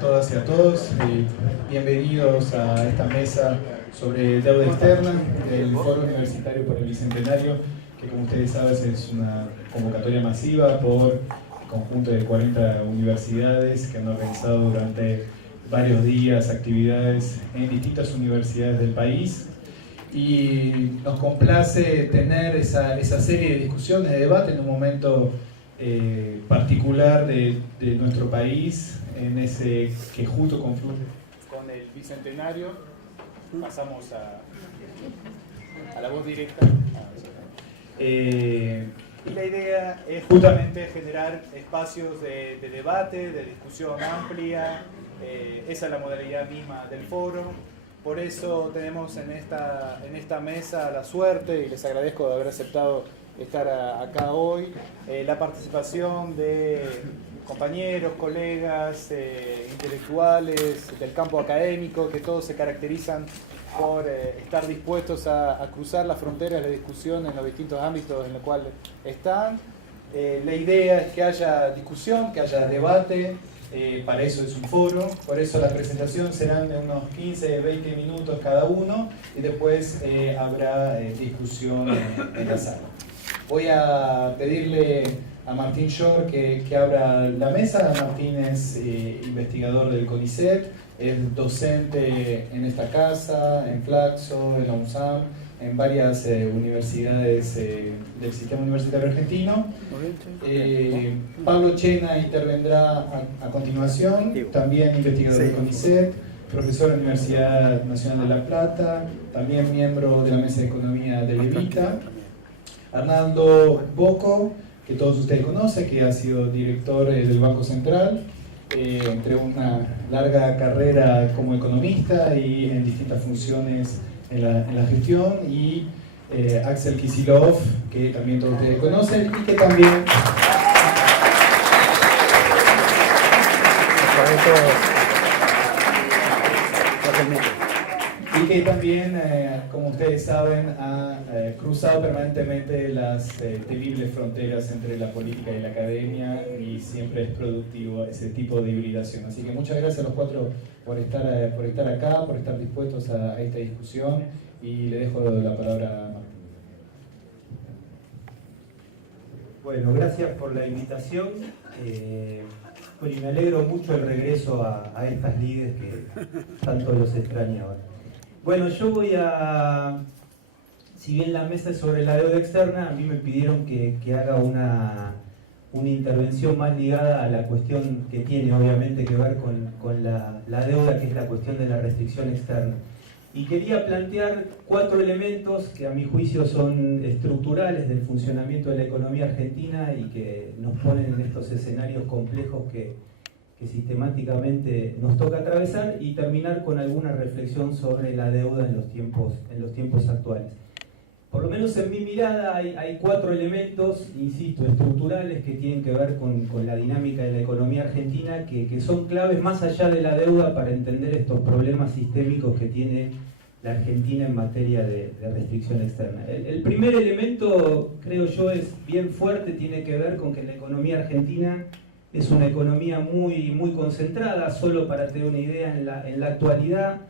todas y a todos. Bienvenidos a esta mesa sobre deuda externa del Foro Universitario por el Bicentenario, que como ustedes saben es una convocatoria masiva por el conjunto de 40 universidades que han organizado durante varios días actividades en distintas universidades del país. Y nos complace tener esa serie de discusiones, de debate en un momento particular de nuestro país, en ese que justo confluye con el Bicentenario. Pasamos a la voz directa. Y la idea es justamente generar espacios de debate, de discusión amplia. Esa es la modalidad misma del foro. Por eso tenemos en esta mesa la suerte, y les agradezco de haber aceptado estar acá hoy, la participación de compañeros, colegas, intelectuales del campo académico, que todos se caracterizan por estar dispuestos a cruzar las fronteras de la discusión en los distintos ámbitos en los cuales están. La idea es que haya discusión, que haya debate. Para eso es un foro, por eso la presentación serán de unos 15-20 minutos cada uno y después habrá discusión en la sala. Voy a pedirle a Martín Shore que abra la mesa. Martín es investigador del CONICET, es docente en esta casa, en Flaxo, en la UNSAM, en varias universidades del sistema universitario argentino. Pablo Chena intervendrá a continuación, también investigador del CONICET, profesor de la Universidad Nacional de La Plata, también miembro de la Mesa de Economía de Levita. Arnaldo Bocco, que todos ustedes conocen, que ha sido director del Banco Central, entre una larga carrera como economista y en distintas funciones en la gestión, y Axel Kicillof, que también todos ustedes conocen y que también como ustedes saben, ha cruzado permanentemente las temibles fronteras entre la política y la academia, y siempre es productivo ese tipo de hibridación. Así que muchas gracias a los cuatro por estar acá, por estar dispuestos a esta discusión, y le dejo la palabra a Martín. Bueno, gracias por la invitación. Y me alegro mucho el regreso a estas lides que tanto los extrañaba. Bueno, yo voy a... Si bien la mesa es sobre la deuda externa, a mí me pidieron que haga una intervención más ligada a la cuestión que tiene obviamente que ver con la deuda, que es la cuestión de la restricción externa. Y quería plantear 4 elementos que a mi juicio son estructurales del funcionamiento de la economía argentina y que nos ponen en estos escenarios complejos que sistemáticamente nos toca atravesar, y terminar con alguna reflexión sobre la deuda en los tiempos actuales. Por lo menos en mi mirada hay 4 elementos, insisto, estructurales, que tienen que ver con la dinámica de la economía argentina, que son claves más allá de la deuda para entender estos problemas sistémicos que tiene la Argentina en materia de restricción externa. El primer elemento, creo yo, es bien fuerte, tiene que ver con que la economía argentina es una economía muy concentrada. Solo para tener una idea, en la actualidad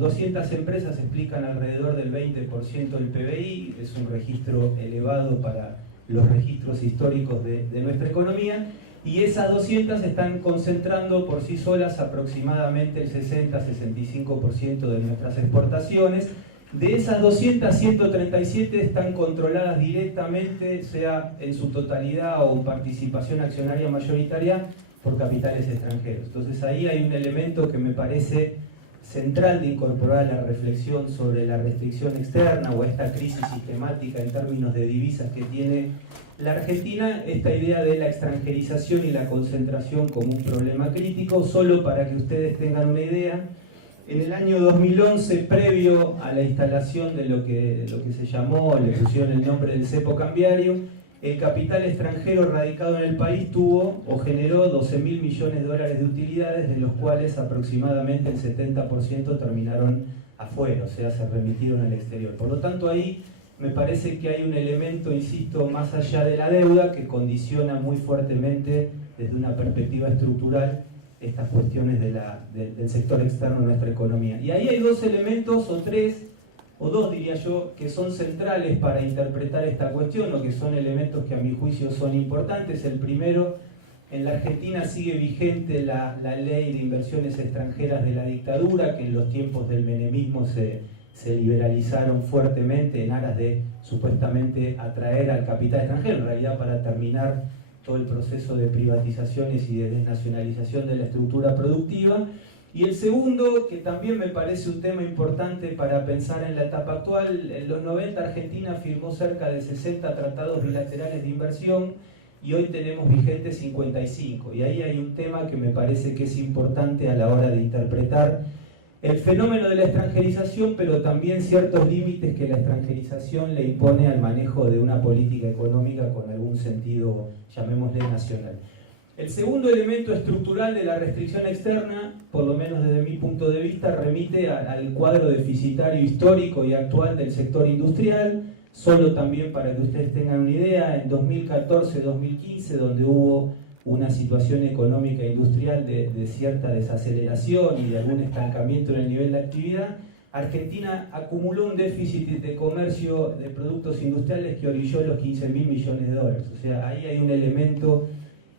200 empresas explican alrededor del 20% del PBI. Es un registro elevado para los registros históricos de nuestra economía, y esas 200 están concentrando por sí solas aproximadamente el 60-65% de nuestras exportaciones. De esas 200, 137 están controladas directamente, sea en su totalidad o en participación accionaria mayoritaria, por capitales extranjeros. Entonces ahí hay un elemento que me parece central de incorporar a la reflexión sobre la restricción externa o esta crisis sistemática en términos de divisas que tiene la Argentina, esta idea de la extranjerización y la concentración como un problema crítico. Solo para que ustedes tengan una idea, en el año 2011, previo a la instalación de lo que se llamó, le pusieron el nombre del cepo cambiario, el capital extranjero radicado en el país tuvo o generó 12.000 millones de dólares de utilidades, de los cuales aproximadamente el 70% terminaron afuera, o sea, se remitieron al exterior. Por lo tanto, ahí me parece que hay un elemento, insisto, más allá de la deuda, que condiciona muy fuertemente desde una perspectiva estructural estas cuestiones del sector externo de nuestra economía. Y ahí hay dos elementos, o tres, o dos diría yo, que son centrales para interpretar esta cuestión, o que son elementos que a mi juicio son importantes. El primero, en la Argentina sigue vigente la ley de inversiones extranjeras de la dictadura, que en los tiempos del menemismo se liberalizaron fuertemente en aras de supuestamente atraer al capital extranjero, en realidad para terminar todo el proceso de privatizaciones y de desnacionalización de la estructura productiva. Y el segundo, que también me parece un tema importante para pensar en la etapa actual, en los 90 Argentina firmó cerca de 60 tratados bilaterales de inversión y hoy tenemos vigentes 55. Y ahí hay un tema que me parece que es importante a la hora de interpretar el fenómeno de la extranjerización, pero también ciertos límites que la extranjerización le impone al manejo de una política económica con algún sentido, llamémosle, nacional. El segundo elemento estructural de la restricción externa, por lo menos desde mi punto de vista, remite al cuadro deficitario histórico y actual del sector industrial. Solo también para que ustedes tengan una idea, en 2014-2015, donde hubo una situación económica e industrial de cierta desaceleración y de algún estancamiento en el nivel de actividad, Argentina acumuló un déficit de comercio de productos industriales que orilló los 15.000 millones de dólares. O sea, ahí hay un elemento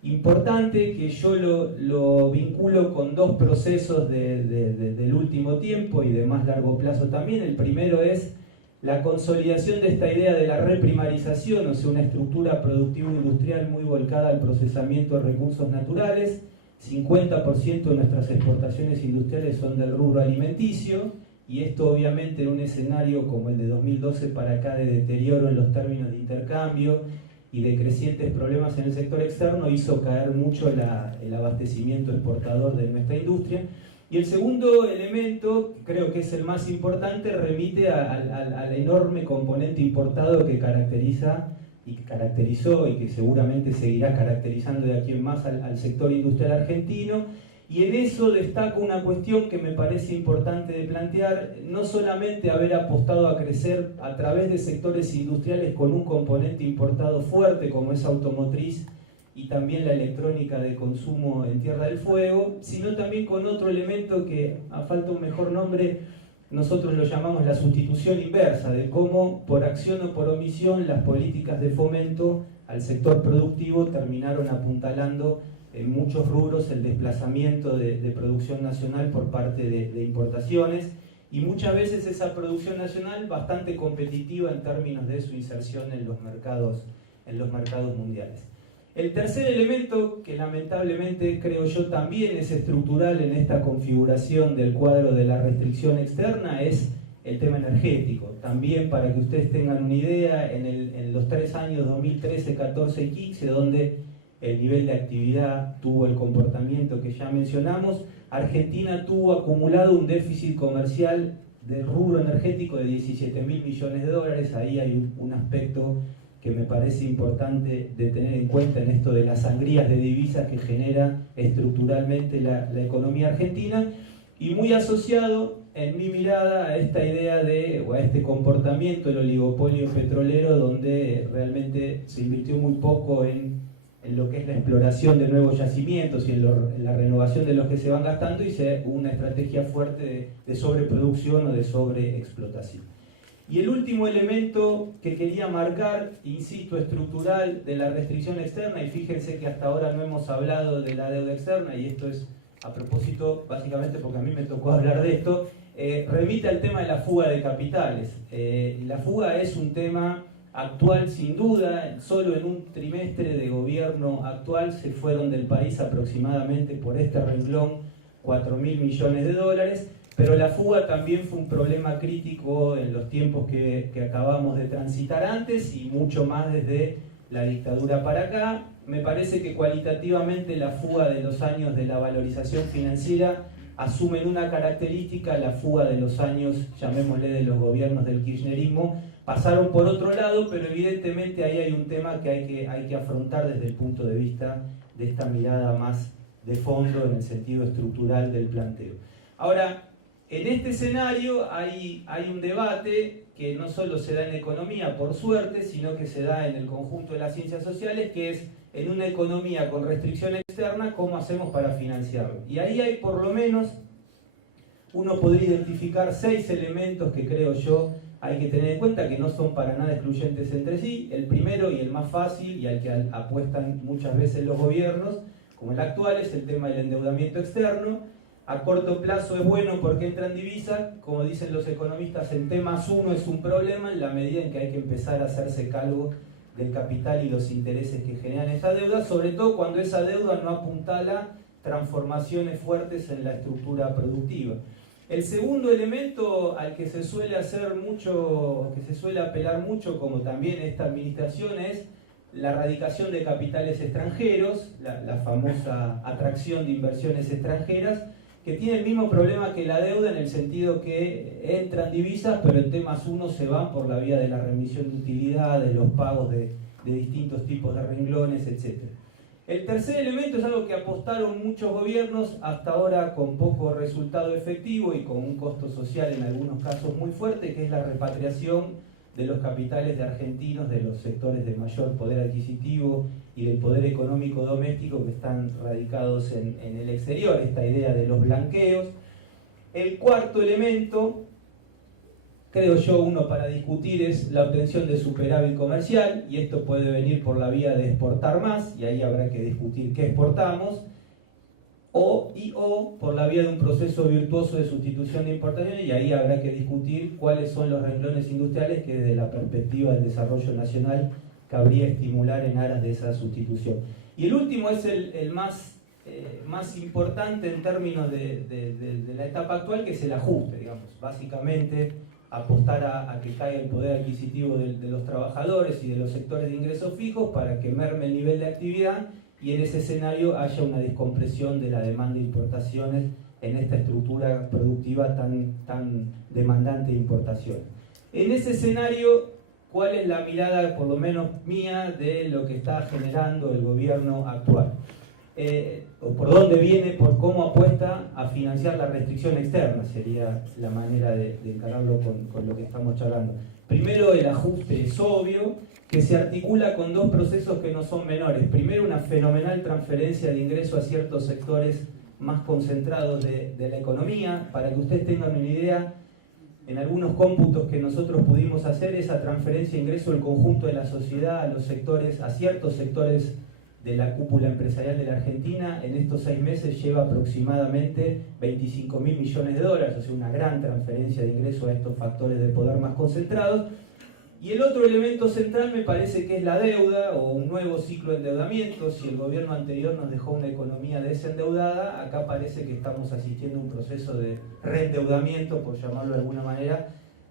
importante que yo lo vinculo con dos procesos del último tiempo y de más largo plazo también. El primero es la consolidación de esta idea de la reprimarización, o sea, una estructura productiva industrial muy volcada al procesamiento de recursos naturales. 50% de nuestras exportaciones industriales son del rubro alimenticio, y esto obviamente en un escenario como el de 2012 para acá de deterioro en los términos de intercambio y de crecientes problemas en el sector externo hizo caer mucho el abastecimiento exportador de nuestra industria. Y el segundo elemento, creo que es el más importante, remite al enorme componente importado que caracteriza y que caracterizó y que seguramente seguirá caracterizando de aquí en más al sector industrial argentino. Y en eso destaco una cuestión que me parece importante de plantear: no solamente haber apostado a crecer a través de sectores industriales con un componente importado fuerte como es automotriz y también la electrónica de consumo en Tierra del Fuego, sino también con otro elemento que, a falta de un mejor nombre, nosotros lo llamamos la sustitución inversa, de cómo por acción o por omisión las políticas de fomento al sector productivo terminaron apuntalando en muchos rubros el desplazamiento de producción nacional por parte de importaciones, y muchas veces esa producción nacional bastante competitiva en términos de su inserción en los mercados mundiales. El tercer elemento, que lamentablemente creo yo también es estructural en esta configuración del cuadro de la restricción externa, es el tema energético. También, para que ustedes tengan una idea, en los 3 años 2013, 14 y 15, donde el nivel de actividad tuvo el comportamiento que ya mencionamos, Argentina tuvo acumulado un déficit comercial del rubro energético de 17.000 millones de dólares. Ahí hay un aspecto que me parece importante de tener en cuenta en esto de las sangrías de divisas que genera estructuralmente la economía argentina, y muy asociado en mi mirada a esta idea o a este comportamiento del oligopolio petrolero, donde realmente se invirtió muy poco en lo que es la exploración de nuevos yacimientos y en la renovación de los que se van gastando, y hubo una estrategia fuerte de sobreproducción o de sobreexplotación. Y el último elemento que quería marcar, insisto, estructural de la restricción externa, y fíjense que hasta ahora no hemos hablado de la deuda externa, y esto es a propósito, básicamente porque a mí me tocó hablar de esto, remite al tema de la fuga de capitales. La fuga es un tema actual sin duda. Solo en un trimestre de gobierno actual se fueron del país aproximadamente por este renglón 4.000 millones de dólares. Pero la fuga también fue un problema crítico en los tiempos que acabamos de transitar antes, y mucho más desde la dictadura para acá. Me parece que cualitativamente la fuga de los años de la valorización financiera asumen una característica. La fuga de los años, llamémosle, de los gobiernos del kirchnerismo, pasaron por otro lado, pero evidentemente ahí hay un tema que hay que afrontar desde el punto de vista de esta mirada más de fondo en el sentido estructural del planteo. Ahora, en este escenario hay un debate que no solo se da en economía, por suerte, sino que se da en el conjunto de las ciencias sociales, que es en una economía con restricción externa, ¿cómo hacemos para financiarlo? Y ahí hay por lo menos, uno podría identificar 6 elementos que creo yo hay que tener en cuenta, que no son para nada excluyentes entre sí. El primero y el más fácil, y al que apuestan muchas veces los gobiernos, como el actual, es el tema del endeudamiento externo. A corto plazo es bueno porque entran divisas, como dicen los economistas, en T+1 es un problema en la medida en que hay que empezar a hacerse cargo del capital y los intereses que generan esa deuda, sobre todo cuando esa deuda no apuntala transformaciones fuertes en la estructura productiva. El segundo elemento al que se suele hacer mucho, que se suele apelar mucho, como también esta administración, es la radicación de capitales extranjeros, la famosa atracción de inversiones extranjeras, que tiene el mismo problema que la deuda en el sentido que entran divisas, pero en T+1 se van por la vía de la remisión de utilidades, los pagos de distintos tipos de renglones, etc. El tercer elemento es algo que apostaron muchos gobiernos, hasta ahora con poco resultado efectivo y con un costo social en algunos casos muy fuerte, que es la repatriación de los capitales de argentinos, de los sectores de mayor poder adquisitivo y del poder económico doméstico que están radicados en el exterior, esta idea de los blanqueos. El cuarto elemento, creo yo, uno para discutir, es la obtención de superávit comercial, y esto puede venir por la vía de exportar más, y ahí habrá que discutir qué exportamos, o por la vía de un proceso virtuoso de sustitución de importaciones, y ahí habrá que discutir cuáles son los renglones industriales que desde la perspectiva del desarrollo nacional cabría estimular en aras de esa sustitución. Y el último es el más importante en términos de la etapa actual, que es el ajuste, digamos. Básicamente apostar a que caiga el poder adquisitivo de los trabajadores y de los sectores de ingresos fijos para que merme el nivel de actividad, y en ese escenario haya una descompresión de la demanda de importaciones en esta estructura productiva tan demandante de importaciones. En ese escenario, ¿cuál es la mirada, por lo menos mía, de lo que está generando el gobierno actual? O por dónde viene, por cómo apuesta a financiar la restricción externa, sería la manera de encararlo con lo que estamos charlando. Primero, el ajuste es obvio, que se articula con dos procesos que no son menores. Primero, una fenomenal transferencia de ingresos a ciertos sectores más concentrados de la economía. Para que ustedes tengan una idea, en algunos cómputos que nosotros pudimos hacer, esa transferencia de ingresos del conjunto de la sociedad a los sectores, a ciertos sectores de la cúpula empresarial de la Argentina, en estos 6 meses lleva aproximadamente 25.000 millones de dólares, o sea, una gran transferencia de ingresos a estos factores de poder más concentrados. Y el otro elemento central me parece que es la deuda, o un nuevo ciclo de endeudamiento. Si el gobierno anterior nos dejó una economía desendeudada, acá parece que estamos asistiendo a un proceso de reendeudamiento, por llamarlo de alguna manera,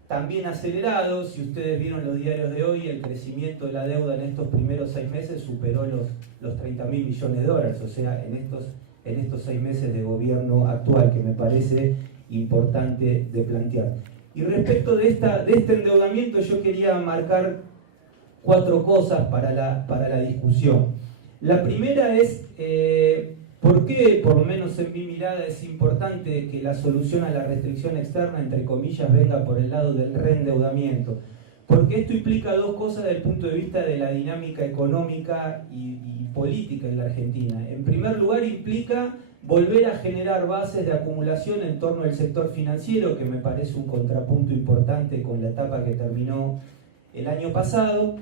también acelerado. Si ustedes vieron los diarios de hoy, el crecimiento de la deuda en estos primeros 6 meses superó los 30.000 millones de dólares, o sea, en estos 6 meses de gobierno actual, que me parece importante de plantear. Y respecto de este endeudamiento, yo quería marcar 4 cosas para la discusión. La primera es por qué, por lo menos en mi mirada, es importante que la solución a la restricción externa, entre comillas, venga por el lado del reendeudamiento. Porque esto implica 2 cosas desde el punto de vista de la dinámica económica y política en la Argentina. En primer lugar, implica volver a generar bases de acumulación en torno al sector financiero, que me parece un contrapunto importante con la etapa que terminó el año pasado,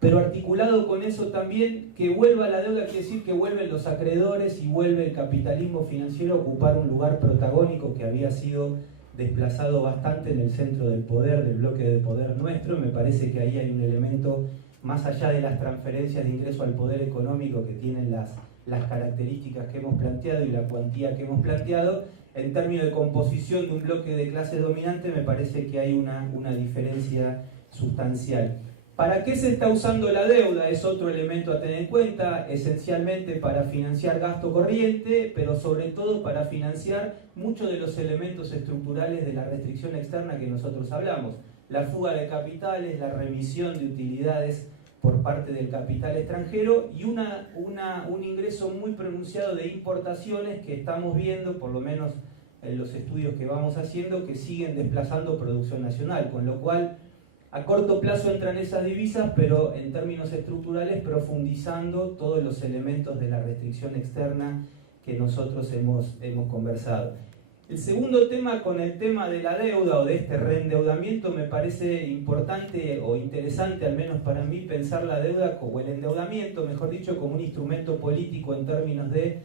pero articulado con eso también, que vuelva la deuda, quiere decir que vuelven los acreedores y vuelve el capitalismo financiero a ocupar un lugar protagónico que había sido desplazado bastante en el centro del poder, del bloque de poder nuestro. Me parece que ahí hay un elemento, más allá de las transferencias de ingreso al poder económico que tienen las características que hemos planteado y la cuantía que hemos planteado, en términos de composición de un bloque de clases dominantes, me parece que hay una diferencia sustancial. ¿Para qué se está usando la deuda? Es otro elemento a tener en cuenta, esencialmente para financiar gasto corriente, pero sobre todo para financiar muchos de los elementos estructurales de la restricción externa que nosotros hablamos. La fuga de capitales, la remisión de utilidades por parte del capital extranjero y un ingreso muy pronunciado de importaciones que estamos viendo, por lo menos en los estudios que vamos haciendo, que siguen desplazando producción nacional, con lo cual A corto plazo entran esas divisas, pero en términos estructurales profundizando todos los elementos de la restricción externa que nosotros hemos conversado. El segundo tema, con el tema de la deuda o de este reendeudamiento, me parece importante o interesante, al menos para mí, pensar la deuda o el endeudamiento, mejor dicho, como un instrumento político en términos de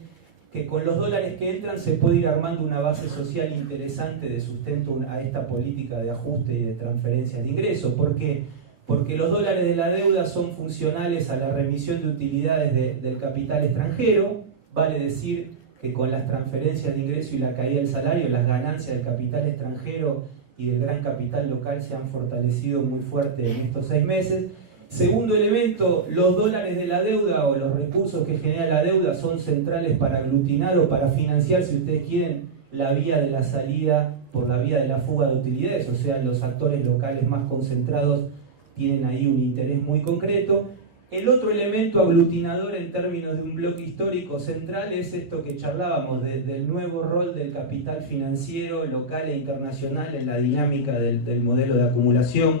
que con los dólares que entran se puede ir armando una base social interesante de sustento a esta política de ajuste y de transferencia de ingresos. ¿Por qué? Porque los dólares de la deuda son funcionales a la remisión de utilidades del capital extranjero, vale decir que con las transferencias de ingreso y la caída del salario, las ganancias del capital extranjero y del gran capital local se han fortalecido muy fuerte en estos 6 meses. Segundo elemento, los dólares de la deuda o los recursos que genera la deuda son centrales para aglutinar o para financiar, si ustedes quieren, la vía de la salida por la vía de la fuga de utilidades, o sea, los actores locales más concentrados tienen ahí un interés muy concreto. El otro elemento aglutinador en términos de un bloque histórico central es esto que charlábamos, del nuevo rol del capital financiero local e internacional en la dinámica del modelo de acumulación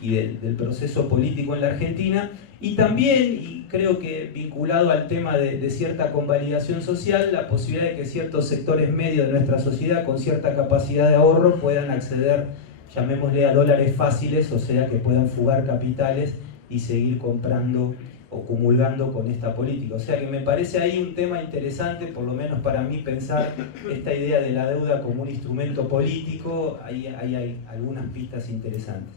y del proceso político en la Argentina, y también, y creo que vinculado al tema de cierta convalidación social, la posibilidad de que ciertos sectores medios de nuestra sociedad con cierta capacidad de ahorro puedan acceder, llamémosle, a dólares fáciles, o sea, que puedan fugar capitales y seguir comprando o comulgando con esta política. O sea que me parece ahí un tema interesante, por lo menos para mí, pensar esta idea de la deuda como un instrumento político. Ahí hay algunas pistas interesantes.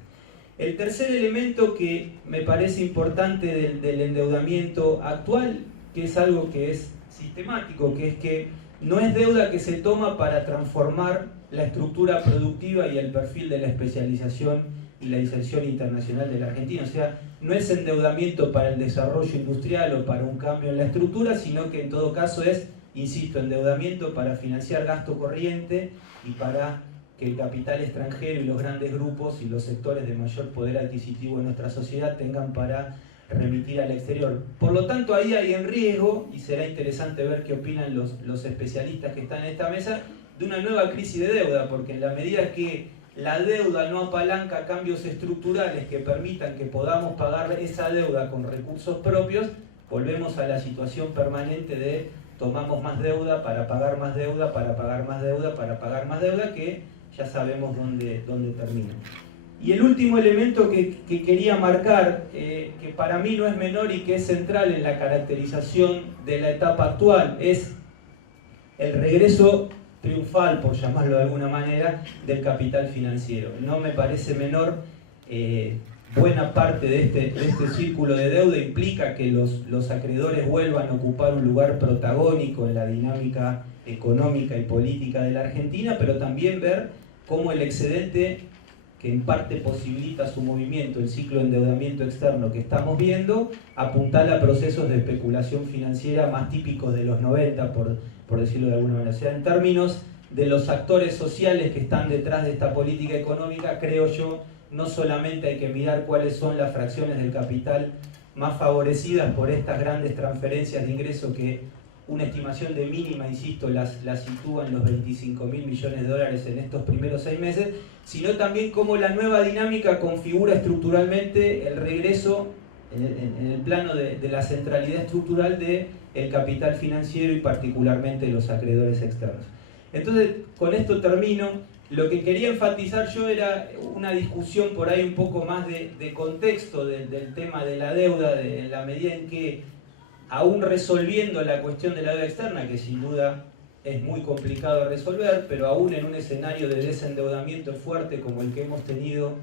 El tercer elemento que me parece importante del endeudamiento actual, que es algo que es sistemático, que es que no es deuda que se toma para transformar la estructura productiva y el perfil de la especialización y la inserción internacional de la Argentina. O sea, no es endeudamiento para el desarrollo industrial o para un cambio en la estructura, sino que en todo caso es, insisto, endeudamiento para financiar gasto corriente y para que el capital extranjero y los grandes grupos y los sectores de mayor poder adquisitivo en nuestra sociedad tengan para remitir al exterior. Por lo tanto, ahí hay en riesgo, y será interesante ver qué opinan los especialistas que están en esta mesa, de una nueva crisis de deuda, porque en la medida que la deuda no apalanca cambios estructurales que permitan que podamos pagar esa deuda con recursos propios, volvemos a la situación permanente de tomamos más deuda para pagar más deuda, para pagar más deuda, para pagar más deuda, que ya sabemos dónde termina. Y el último elemento que quería marcar, que para mí no es menor y que es central en la caracterización de la etapa actual, es el regreso triunfal, por llamarlo de alguna manera, del capital financiero. No me parece menor, buena parte de este círculo de deuda implica que los acreedores vuelvan a ocupar un lugar protagónico en la dinámica económica y política de la Argentina, pero también ver cómo el excedente, que en parte posibilita su movimiento, el ciclo de endeudamiento externo que estamos viendo, apuntala a procesos de especulación financiera más típicos de los 90, por decirlo de alguna manera. O sea, en términos de los actores sociales que están detrás de esta política económica, creo yo, no solamente hay que mirar cuáles son las fracciones del capital más favorecidas por estas grandes transferencias de ingresos que una estimación de mínima, insisto, las sitúa en los 25.000 millones de dólares en estos primeros 6 meses, sino también cómo la nueva dinámica configura estructuralmente el regreso en el plano de la centralidad estructural del capital financiero y particularmente los acreedores externos. Entonces, con esto termino. Lo que quería enfatizar yo era una discusión por ahí un poco más de contexto del tema de la deuda, en la medida en que aún resolviendo la cuestión de la deuda externa, que sin duda es muy complicado de resolver, pero aún en un escenario de desendeudamiento fuerte como el que hemos tenido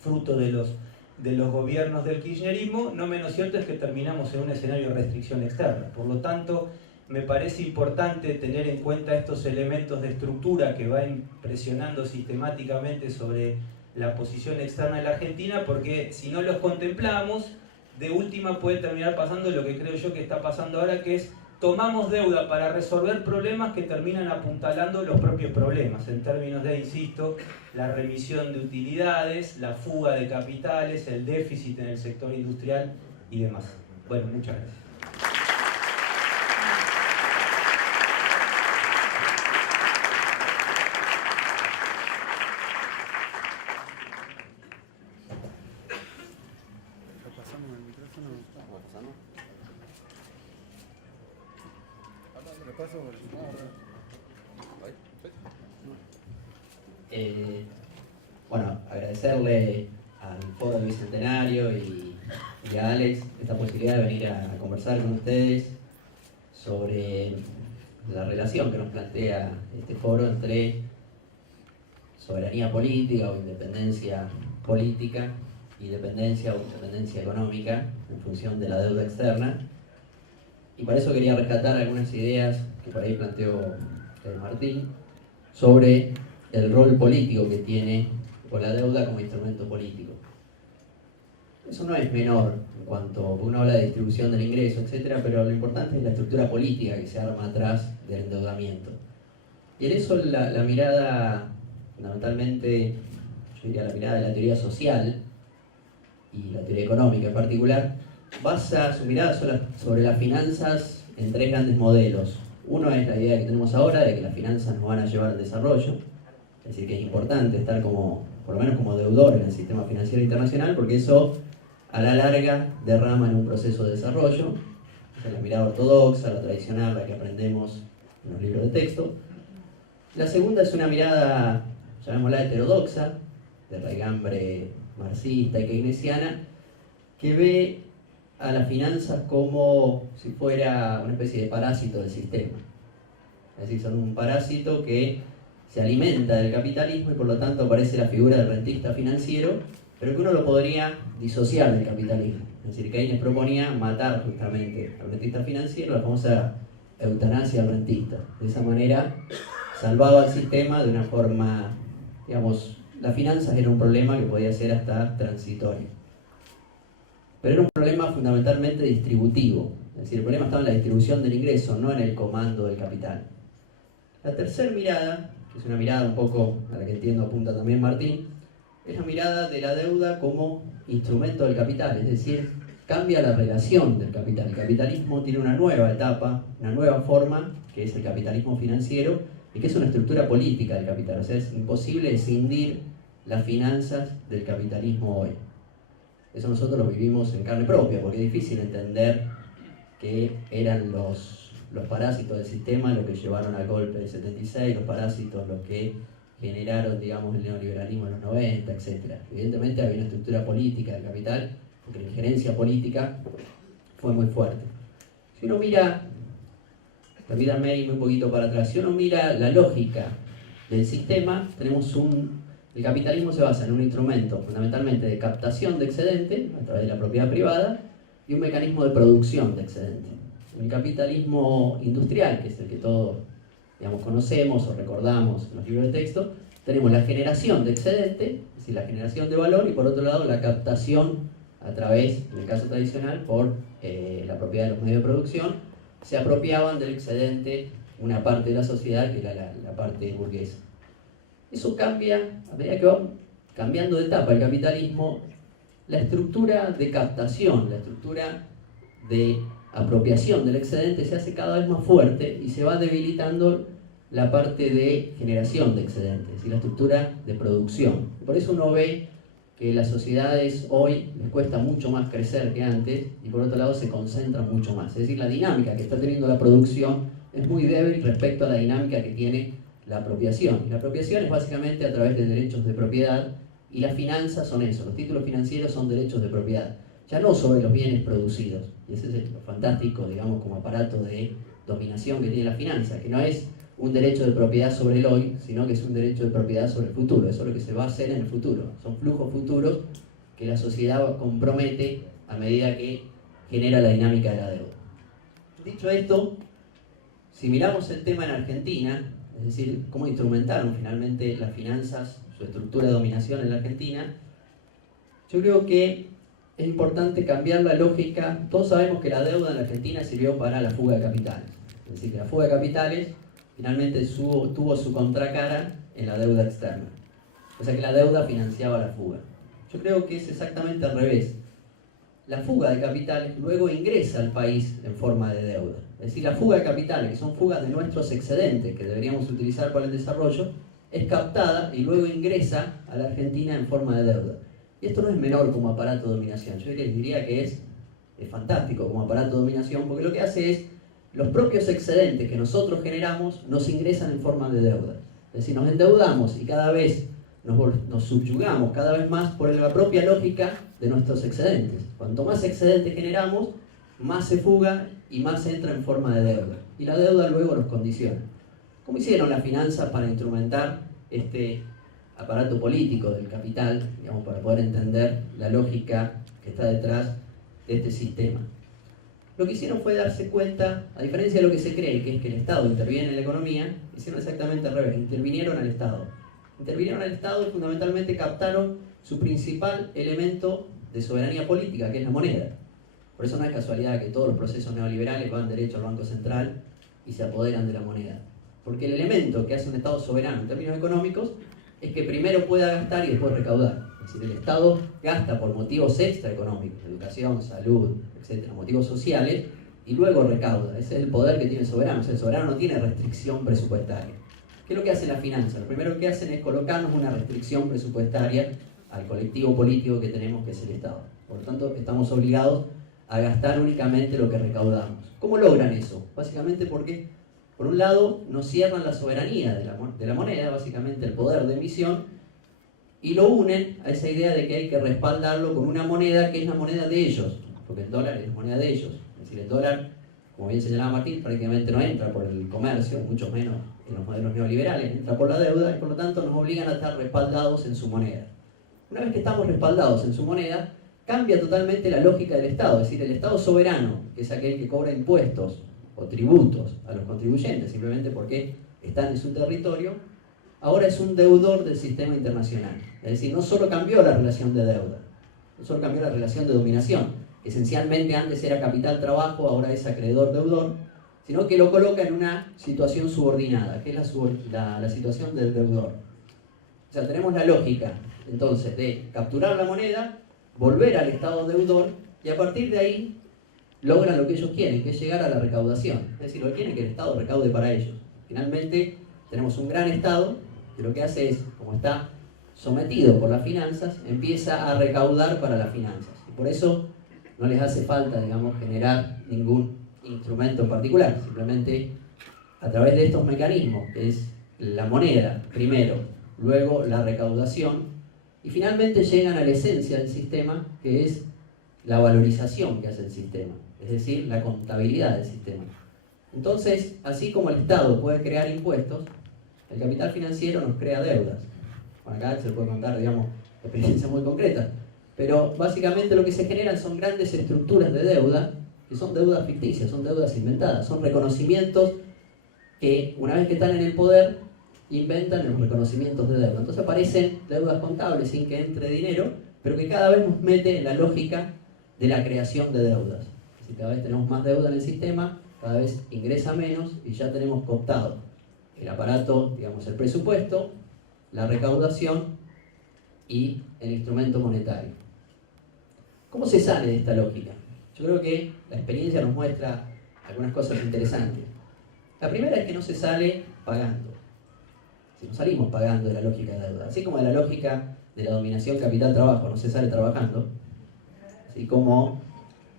fruto de los gobiernos del kirchnerismo, no menos cierto es que terminamos en un escenario de restricción externa. Por lo tanto, me parece importante tener en cuenta estos elementos de estructura que van presionando sistemáticamente sobre la posición externa de la Argentina, porque si no los contemplamos, de última puede terminar pasando lo que creo yo que está pasando ahora, que es tomamos deuda para resolver problemas que terminan apuntalando los propios problemas, en términos de, insisto, la remisión de utilidades, la fuga de capitales, el déficit en el sector industrial y demás. Bueno, muchas gracias. Bueno, agradecerle al Foro del Bicentenario y a Alex esta posibilidad de venir a conversar con ustedes sobre la relación que nos plantea este foro entre soberanía política o independencia política y dependencia o independencia económica en función de la deuda externa. Y para eso quería rescatar algunas ideas que por ahí planteó Martín sobre el rol político que tiene con la deuda como instrumento político. Eso no es menor en cuanto uno habla de distribución del ingreso, etc., pero lo importante es la estructura política que se arma atrás del endeudamiento. Y en eso la mirada, fundamentalmente, yo diría la mirada de la teoría social y la teoría económica en particular, basa su mirada sobre las finanzas en tres grandes modelos. Uno es la idea que tenemos ahora de que las finanzas nos van a llevar al desarrollo, es decir, que es importante estar por lo menos como deudor en el sistema financiero internacional, porque eso a la larga derrama en un proceso de desarrollo. Esa es la mirada ortodoxa, la tradicional, la que aprendemos en los libros de texto. La segunda es una mirada, llamémosla heterodoxa, de raigambre marxista y keynesiana, que ve a las finanzas como si fuera una especie de parásito del sistema. Es decir, son un parásito que se alimenta del capitalismo y por lo tanto aparece la figura del rentista financiero, pero que uno lo podría disociar del capitalismo. Es decir, Keynes proponía matar justamente al rentista financiero, la famosa eutanasia al rentista. De esa manera salvaba al sistema de una forma, digamos, las finanzas era un problema que podía ser hasta transitorio. Pero era un problema fundamentalmente distributivo. Es decir, el problema estaba en la distribución del ingreso, no en el comando del capital. La tercera mirada, que es una mirada un poco a la que entiendo apunta también Martín, es la mirada de la deuda como instrumento del capital, es decir, cambia la relación del capital. El capitalismo tiene una nueva etapa, una nueva forma, que es el capitalismo financiero, y que es una estructura política del capital. O sea, es imposible escindir las finanzas del capitalismo hoy. Eso nosotros lo vivimos en carne propia, porque es difícil entender que eran los parásitos del sistema los que llevaron al golpe del 76, los parásitos los que generaron, digamos, el neoliberalismo en los 90, etc. Evidentemente había una estructura política del capital, porque la injerencia política fue muy fuerte. Si uno mira, permítanme irme un poquito para atrás, si uno mira la lógica del sistema, tenemos el capitalismo se basa en un instrumento fundamentalmente de captación de excedente a través de la propiedad privada y un mecanismo de producción de excedente. El capitalismo industrial, que es el que todos, digamos, conocemos o recordamos en los libros de texto, tenemos la generación de excedente, es decir, la generación de valor, y por otro lado la captación a través, en el caso tradicional, por la propiedad de los medios de producción. Se apropiaban del excedente una parte de la sociedad, que era la parte burguesa. Eso cambia, a medida que va cambiando de etapa el capitalismo, la estructura de captación, la estructura de apropiación del excedente se hace cada vez más fuerte y se va debilitando la parte de generación de excedentes y la estructura de producción. Por eso uno ve que las sociedades hoy les cuesta mucho más crecer que antes y por otro lado se concentran mucho más. Es decir, la dinámica que está teniendo la producción es muy débil respecto a la dinámica que tiene la apropiación. Y la apropiación es básicamente a través de derechos de propiedad y las finanzas son eso, los títulos financieros son derechos de propiedad, ya no sobre los bienes producidos. Y ese es lo fantástico, digamos, como aparato de dominación que tiene la finanza, que no es un derecho de propiedad sobre el hoy, sino que es un derecho de propiedad sobre el futuro. Eso es lo que se va a hacer en el futuro. Son flujos futuros que la sociedad compromete a medida que genera la dinámica de la deuda. Dicho esto, si miramos el tema en Argentina, es decir, cómo instrumentaron finalmente las finanzas, su estructura de dominación en la Argentina, yo creo que es importante cambiar la lógica. Todos sabemos que la deuda en la Argentina sirvió para la fuga de capitales. Es decir, que la fuga de capitales finalmente tuvo su contracara en la deuda externa. O sea que la deuda financiaba la fuga. Yo creo que es exactamente al revés. La fuga de capitales luego ingresa al país en forma de deuda. Es decir, la fuga de capitales, que son fugas de nuestros excedentes que deberíamos utilizar para el desarrollo, es captada y luego ingresa a la Argentina en forma de deuda. Y esto no es menor como aparato de dominación. Yo les diría que es fantástico como aparato de dominación, porque lo que hace es los propios excedentes que nosotros generamos nos ingresan en forma de deuda. Es decir, nos endeudamos y cada vez nos subyugamos cada vez más por la propia lógica de nuestros excedentes. Cuanto más excedentes generamos, más se fuga y más entra en forma de deuda. Y la deuda luego nos condiciona. ¿Cómo hicieron las finanzas para instrumentar este aparato político del capital, digamos, para poder entender la lógica que está detrás de este sistema? Lo que hicieron fue darse cuenta, a diferencia de lo que se cree, que es que el Estado interviene en la economía, hicieron exactamente al revés, intervinieron al Estado. Intervinieron al Estado y fundamentalmente captaron su principal elemento de soberanía política, que es la moneda. Por eso no es casualidad que todos los procesos neoliberales van derecho al Banco Central y se apoderan de la moneda. Porque el elemento que hace un Estado soberano en términos económicos es que primero pueda gastar y después recaudar. Es decir, el Estado gasta por motivos extraeconómicos, educación, salud, etcétera, motivos sociales, y luego recauda. Ese es el poder que tiene el soberano. O sea, el soberano no tiene restricción presupuestaria. ¿Qué es lo que hace la finanza? Lo primero que hacen es colocarnos una restricción presupuestaria al colectivo político que tenemos, que es el Estado. Por lo tanto, estamos obligados a gastar únicamente lo que recaudamos. ¿Cómo logran eso? Básicamente porque, por un lado, nos cierran la soberanía de la moneda, básicamente el poder de emisión, y lo unen a esa idea de que hay que respaldarlo con una moneda que es la moneda de ellos, porque el dólar es la moneda de ellos. Es decir, el dólar, como bien señalaba Martín, prácticamente no entra por el comercio, mucho menos en los modelos neoliberales, entra por la deuda y por lo tanto nos obligan a estar respaldados en su moneda. Una vez que estamos respaldados en su moneda, cambia totalmente la lógica del Estado. Es decir, el Estado soberano, que es aquel que cobra impuestos o tributos a los contribuyentes simplemente porque están en su territorio, ahora es un deudor del sistema internacional. Es decir, no solo cambió la relación de deuda, no solo cambió la relación de dominación, esencialmente antes era capital-trabajo, ahora es acreedor-deudor, sino que lo coloca en una situación subordinada, que es la situación del deudor. O sea, tenemos la lógica, entonces, de capturar la moneda, volver al estado deudor, y a partir de ahí logran lo que ellos quieren, que es llegar a la recaudación. Es decir, lo que quieren es que el Estado recaude para ellos. Finalmente, tenemos un gran Estado que lo que hace es, como está sometido por las finanzas, empieza a recaudar para las finanzas. Y por eso no les hace falta, digamos, generar ningún instrumento en particular. Simplemente a través de estos mecanismos, que es la moneda primero, luego la recaudación, y finalmente llegan a la esencia del sistema, que es la valorización que hace el sistema, es decir, la contabilidad del sistema. Entonces, así como el Estado puede crear impuestos, el capital financiero nos crea deudas. Bueno, acá se puede contar, digamos, experiencias muy concretas, pero básicamente lo que se generan son grandes estructuras de deuda, que son deudas ficticias, son deudas inventadas, son reconocimientos que una vez que están en el poder, inventan los reconocimientos de deuda. Entonces aparecen deudas contables sin que entre dinero, pero que cada vez nos mete en la lógica de la creación de deudas. Es decir, cada vez tenemos más deuda en el sistema, cada vez ingresa menos y ya tenemos cooptado el aparato, digamos, el presupuesto, la recaudación y el instrumento monetario. ¿Cómo se sale de esta lógica? Yo creo que la experiencia nos muestra algunas cosas interesantes. La primera es que no se sale pagando. Si no salimos pagando de la lógica de deuda, así como de la lógica de la dominación capital-trabajo, no se sale trabajando, así como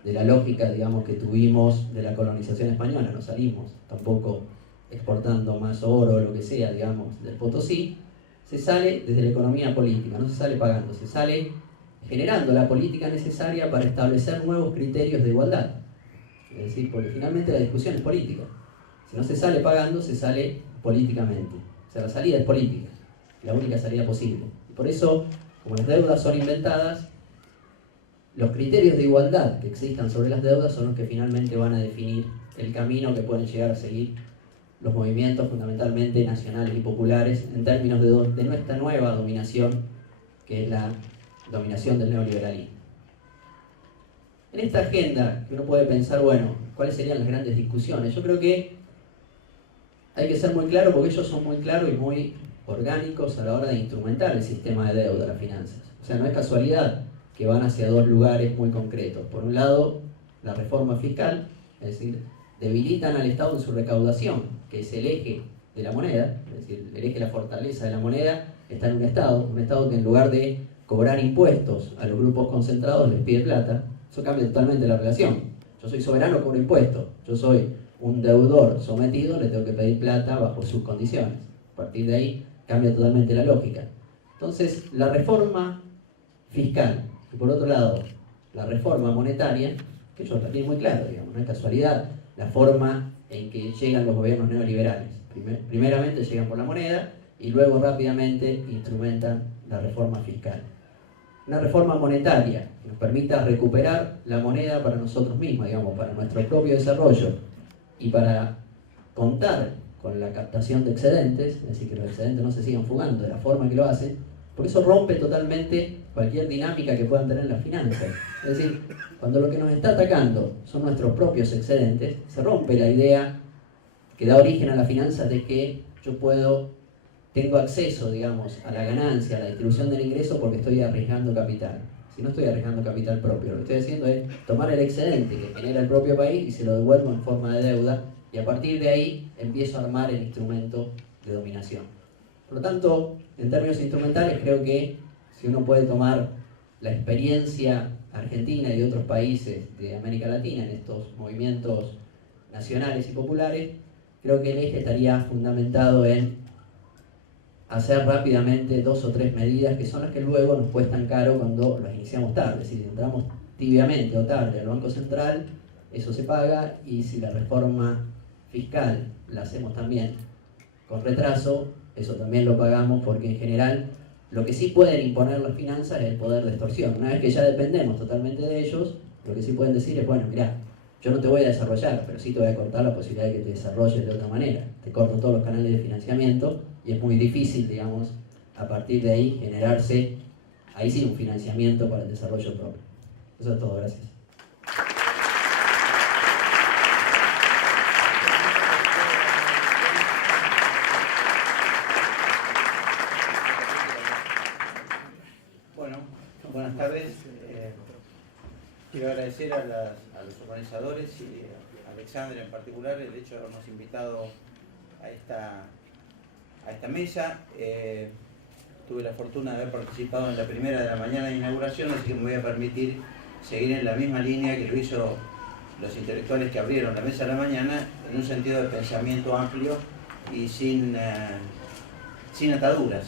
de la lógica, digamos, que tuvimos de la colonización española, no salimos tampoco exportando más oro o lo que sea, digamos, del Potosí, se sale desde la economía política, no se sale pagando, se sale generando la política necesaria para establecer nuevos criterios de igualdad. Es decir, porque finalmente la discusión es política. Si no se sale pagando, se sale políticamente. O sea, la salida es política, la única salida posible. Y por eso, como las deudas son inventadas, los criterios de igualdad que existan sobre las deudas son los que finalmente van a definir el camino que pueden llegar a seguir los movimientos fundamentalmente nacionales y populares en términos de nuestra nueva dominación, que es la dominación del neoliberalismo. En esta agenda, que uno puede pensar, bueno, ¿cuáles serían las grandes discusiones? Yo creo que hay que ser muy claro, porque ellos son muy claros y muy orgánicos a la hora de instrumentar el sistema de deuda, las finanzas. O sea, no es casualidad que van hacia dos lugares muy concretos. Por un lado, la reforma fiscal, es decir, debilitan al Estado en su recaudación, que es el eje de la moneda, es decir, el eje de la fortaleza de la moneda está en un Estado que en lugar de cobrar impuestos a los grupos concentrados les pide plata. Eso cambia totalmente la relación. Yo soy soberano, cobro impuestos. Yo soy un deudor sometido le tengo que pedir plata bajo sus condiciones. A partir de ahí cambia totalmente la lógica. Entonces, la reforma fiscal y por otro lado la reforma monetaria, que yo también muy claro, digamos, no es casualidad la forma en que llegan los gobiernos neoliberales. Primeramente llegan por la moneda y luego rápidamente instrumentan la reforma fiscal. Una reforma monetaria que nos permita recuperar la moneda para nosotros mismos, digamos, para nuestro propio desarrollo y para contar con la captación de excedentes, es decir, que los excedentes no se sigan fugando de la forma que lo hacen, porque eso rompe totalmente cualquier dinámica que puedan tener las finanzas. Es decir, cuando lo que nos está atacando son nuestros propios excedentes, se rompe la idea que da origen a la finanza de que yo tengo acceso, digamos, a la ganancia, a la distribución del ingreso porque estoy arriesgando capital. Si no estoy arriesgando capital propio, lo que estoy haciendo es tomar el excedente que genera el propio país y se lo devuelvo en forma de deuda y a partir de ahí empiezo a armar el instrumento de dominación. Por lo tanto, en términos instrumentales, creo que si uno puede tomar la experiencia argentina y de otros países de América Latina en estos movimientos nacionales y populares, creo que el eje estaría fundamentado en hacer rápidamente 2 o 3 medidas que son las que luego nos cuestan caro cuando las iniciamos tarde. Si entramos tibiamente o tarde al Banco Central, eso se paga, y si la reforma fiscal la hacemos también con retraso, eso también lo pagamos, porque en general lo que sí pueden imponer las finanzas es el poder de extorsión. Una vez que ya dependemos totalmente de ellos, lo que sí pueden decir es, bueno, mirá, yo no te voy a desarrollar, pero sí te voy a cortar la posibilidad de que te desarrolles de otra manera. Te corto todos los canales de financiamiento y es muy difícil, digamos, a partir de ahí generarse, ahí sí, un financiamiento para el desarrollo propio. Eso es todo, gracias. Bueno, buenas tardes. Quiero agradecer a los organizadores y a Alexandre en particular el hecho de habernos invitado a esta mesa. Tuve la fortuna de haber participado en la primera de la mañana de inauguración, así que me voy a permitir seguir en la misma línea que lo hizo los intelectuales que abrieron la mesa de la mañana, en un sentido de pensamiento amplio y sin ataduras.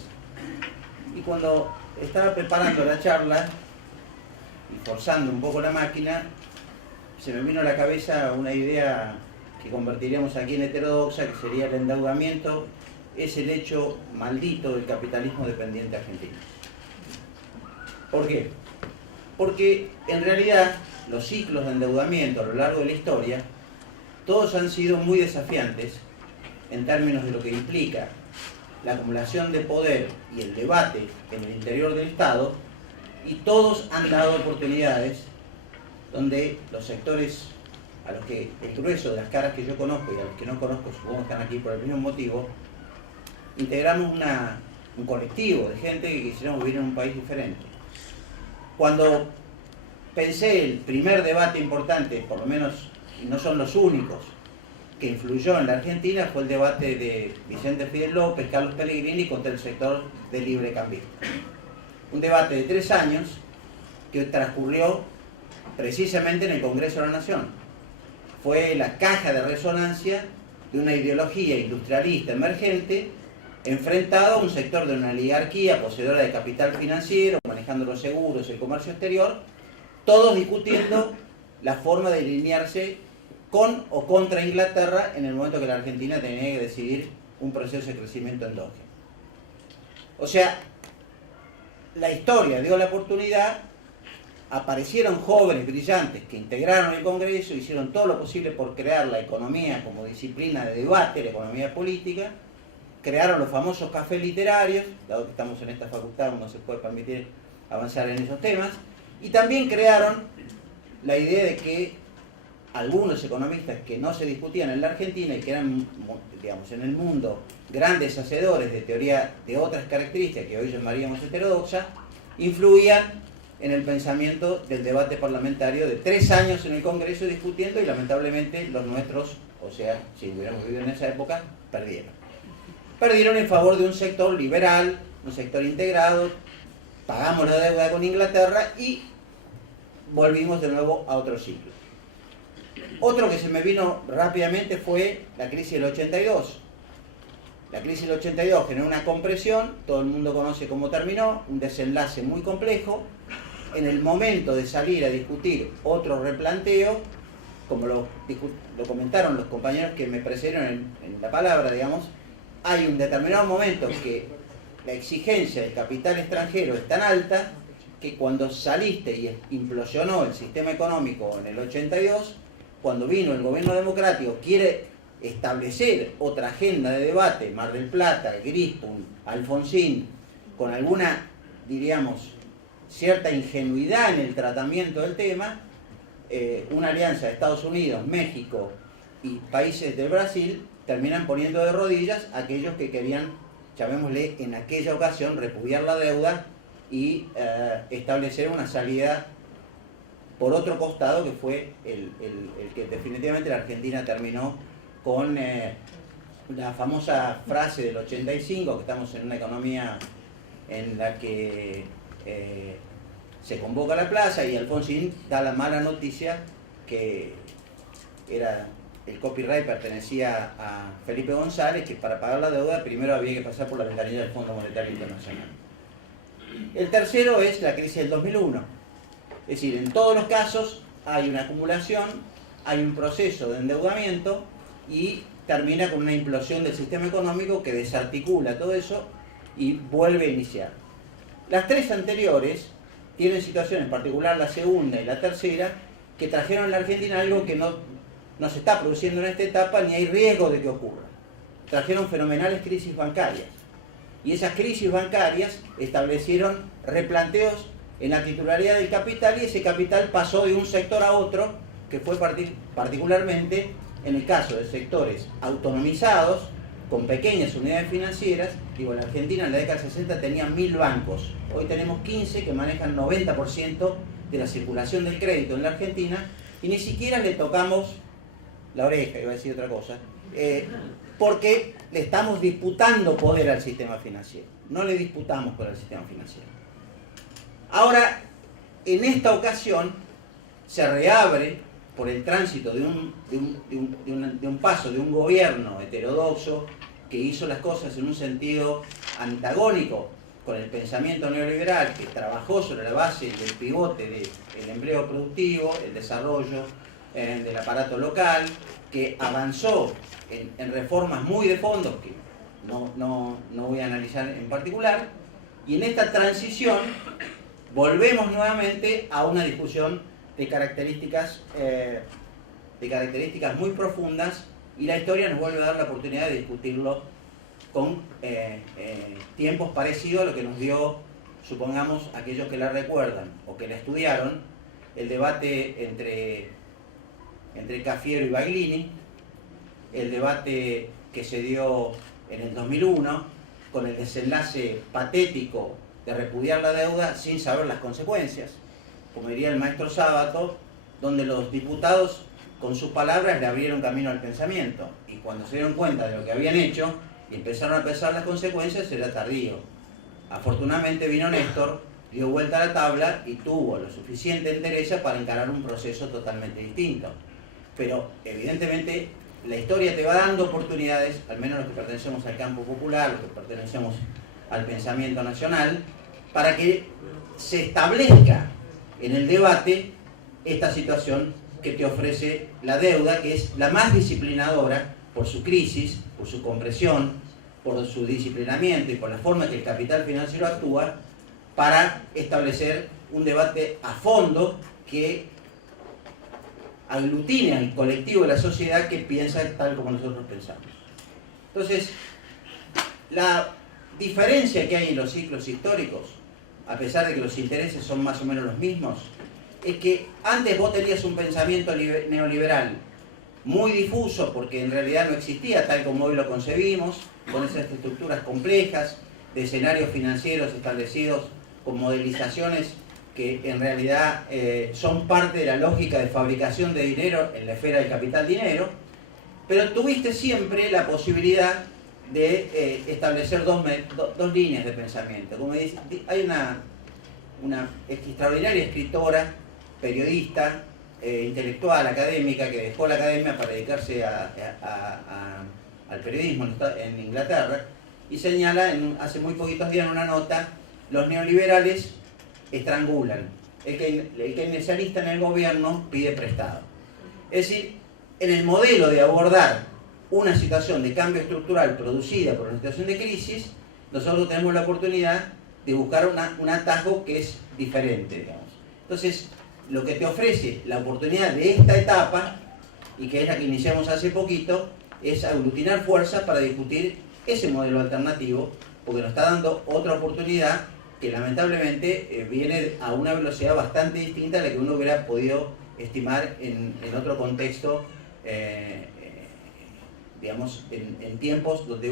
Y cuando estaba preparando la charla y forzando un poco la máquina, se me vino a la cabeza una idea que convertiríamos aquí en heterodoxa, que sería el endeudamiento es el hecho maldito del capitalismo dependiente argentino. ¿Por qué? Porque en realidad los ciclos de endeudamiento a lo largo de la historia, todos han sido muy desafiantes en términos de lo que implica la acumulación de poder y el debate en el interior del Estado, y todos han dado oportunidades donde los sectores a los que el grueso de las caras que yo conozco y a los que no conozco, supongo que están aquí por el mismo motivo, integramos un colectivo de gente que quisiéramos vivir en un país diferente. Cuando pensé el primer debate importante, por lo menos, y no son los únicos, que influyó en la Argentina, fue el debate de Vicente Fidel López, Carlos Pellegrini contra el sector del libre cambista. Un debate de 3 años que transcurrió precisamente en el Congreso de la Nación. Fue la caja de resonancia de una ideología industrialista emergente enfrentado a un sector de una oligarquía poseedora de capital financiero, manejando los seguros, el comercio exterior, todos discutiendo la forma de alinearse con o contra Inglaterra en el momento que la Argentina tenía que decidir un proceso de crecimiento endógeno. O sea, la historia dio la oportunidad, aparecieron jóvenes brillantes que integraron el Congreso, hicieron todo lo posible por crear la economía como disciplina de debate, la economía política, crearon los famosos cafés literarios, dado que estamos en esta facultad uno se puede permitir avanzar en esos temas, y también crearon la idea de que algunos economistas que no se discutían en la Argentina y que eran, digamos, en el mundo grandes hacedores de teoría de otras características que hoy llamaríamos heterodoxa, influían en el pensamiento del debate parlamentario de 3 años en el Congreso discutiendo, y lamentablemente los nuestros, o sea, si hubiéramos vivido en esa época, perdieron. Perdieron en favor de un sector liberal, un sector integrado, pagamos la deuda con Inglaterra y volvimos de nuevo a otro ciclo. Otro que se me vino rápidamente fue la crisis del 82. La crisis del 82 generó una compresión, todo el mundo conoce cómo terminó, un desenlace muy complejo. En el momento de salir a discutir otro replanteo, como lo comentaron los compañeros que me precedieron en la palabra, digamos, hay un determinado momento que la exigencia del capital extranjero es tan alta que cuando saliste y implosionó el sistema económico en el 82, cuando vino el gobierno democrático, quiere establecer otra agenda de debate, Mar del Plata, Gristum, Alfonsín, con alguna, diríamos, cierta ingenuidad en el tratamiento del tema, una alianza de Estados Unidos, México y países del Brasil terminan poniendo de rodillas a aquellos que querían, llamémosle en aquella ocasión, repudiar la deuda y establecer una salida por otro costado, que fue el que definitivamente la Argentina terminó con la famosa frase del 85, que estamos en una economía en la que se convoca la plaza, y Alfonsín da la mala noticia que el copyright pertenecía a Felipe González, que para pagar la deuda primero había que pasar por la ventanilla del Fondo Monetario Internacional. El tercero es la crisis del 2001. Es decir, en todos los casos hay una acumulación, hay un proceso de endeudamiento y termina con una implosión del sistema económico que desarticula todo eso y vuelve a iniciar. Las tres anteriores tienen situaciones, en particular la segunda y la tercera, que trajeron a la Argentina algo que no se está produciendo en esta etapa ni hay riesgo de que ocurra. Trajeron fenomenales crisis bancarias. Y esas crisis bancarias establecieron replanteos en la titularidad del capital, y ese capital pasó de un sector a otro, que fue particularmente en el caso de sectores autonomizados, con pequeñas unidades financieras. Digo, la Argentina en la década del 60 tenía 1000 bancos, hoy tenemos 15 que manejan 90% de la circulación del crédito en la Argentina, y ni siquiera le tocamos la oreja, iba a decir otra cosa, porque le estamos disputando poder al sistema financiero, no le disputamos poder al sistema financiero. Ahora, en esta ocasión, se reabre por el tránsito de un paso de un gobierno heterodoxo que hizo las cosas en un sentido antagónico con el pensamiento neoliberal, que trabajó sobre la base del pivote del empleo productivo, el desarrollo del aparato local, que avanzó en reformas muy de fondo, que no voy a analizar en particular, y en esta transición volvemos nuevamente a una discusión de características muy profundas, y la historia nos vuelve a dar la oportunidad de discutirlo con tiempos parecidos a lo que nos dio, supongamos, aquellos que la recuerdan o que la estudiaron, el debate entre Cafiero y Baglini, el debate que se dio en el 2001 con el desenlace patético de repudiar la deuda sin saber las consecuencias, como diría el maestro Sábato, donde los diputados con sus palabras le abrieron camino al pensamiento, y cuando se dieron cuenta de lo que habían hecho y empezaron a pensar las consecuencias, era tardío. Afortunadamente vino Néstor, dio vuelta a la tabla y tuvo lo suficiente entereza para encarar un proceso totalmente distinto. Pero evidentemente la historia te va dando oportunidades, al menos los que pertenecemos al campo popular, los que pertenecemos al pensamiento nacional, para que se establezca en el debate esta situación que te ofrece la deuda, que es la más disciplinadora por su crisis, por su compresión, por su disciplinamiento y por la forma que el capital financiero actúa, para establecer un debate a fondo que aglutine al colectivo de la sociedad que piensa tal como nosotros pensamos. Entonces, la diferencia que hay en los ciclos históricos, a pesar de que los intereses son más o menos los mismos, es que antes vos tenías un pensamiento neoliberal muy difuso, porque en realidad no existía tal como hoy lo concebimos, con esas estructuras complejas de escenarios financieros establecidos con modelizaciones que en realidad son parte de la lógica de fabricación de dinero en la esfera del capital dinero, pero tuviste siempre la posibilidad de establecer dos líneas de pensamiento. Como dice, hay una extraordinaria escritora, periodista, intelectual, académica, que dejó la academia para dedicarse al periodismo en Inglaterra, y señala hace muy poquitos días en una nota: los neoliberales estrangulan, el keynesianista en el gobierno pide prestado. Es decir, en el modelo de abordar una situación de cambio estructural producida por una situación de crisis, nosotros tenemos la oportunidad de buscar un atajo que es diferente, digamos. Entonces, lo que te ofrece la oportunidad de esta etapa, y que es la que iniciamos hace poquito, es aglutinar fuerzas para discutir ese modelo alternativo, porque nos está dando otra oportunidad que lamentablemente viene a una velocidad bastante distinta a la que uno hubiera podido estimar en otro contexto, digamos, en tiempos donde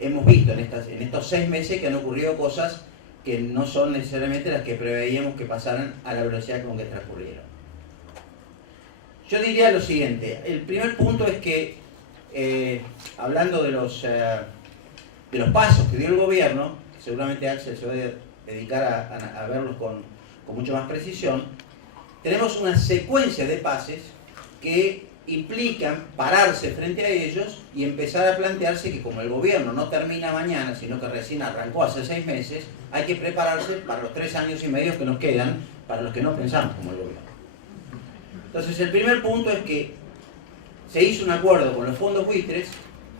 hemos visto en estos 6 meses que han ocurrido cosas que no son necesariamente las que preveíamos que pasaran a la velocidad con que transcurrieron. Yo diría lo siguiente: el primer punto es que, hablando de los pasos que dio el gobierno, seguramente Axel se va a dedicar a verlos con mucho más precisión, tenemos una secuencia de pases que implican pararse frente a ellos y empezar a plantearse que, como el gobierno no termina mañana, sino que recién arrancó hace 6 meses, hay que prepararse para los 3 años y medio que nos quedan, para los que no pensamos como el gobierno. Entonces, el primer punto es que se hizo un acuerdo con los fondos buitres,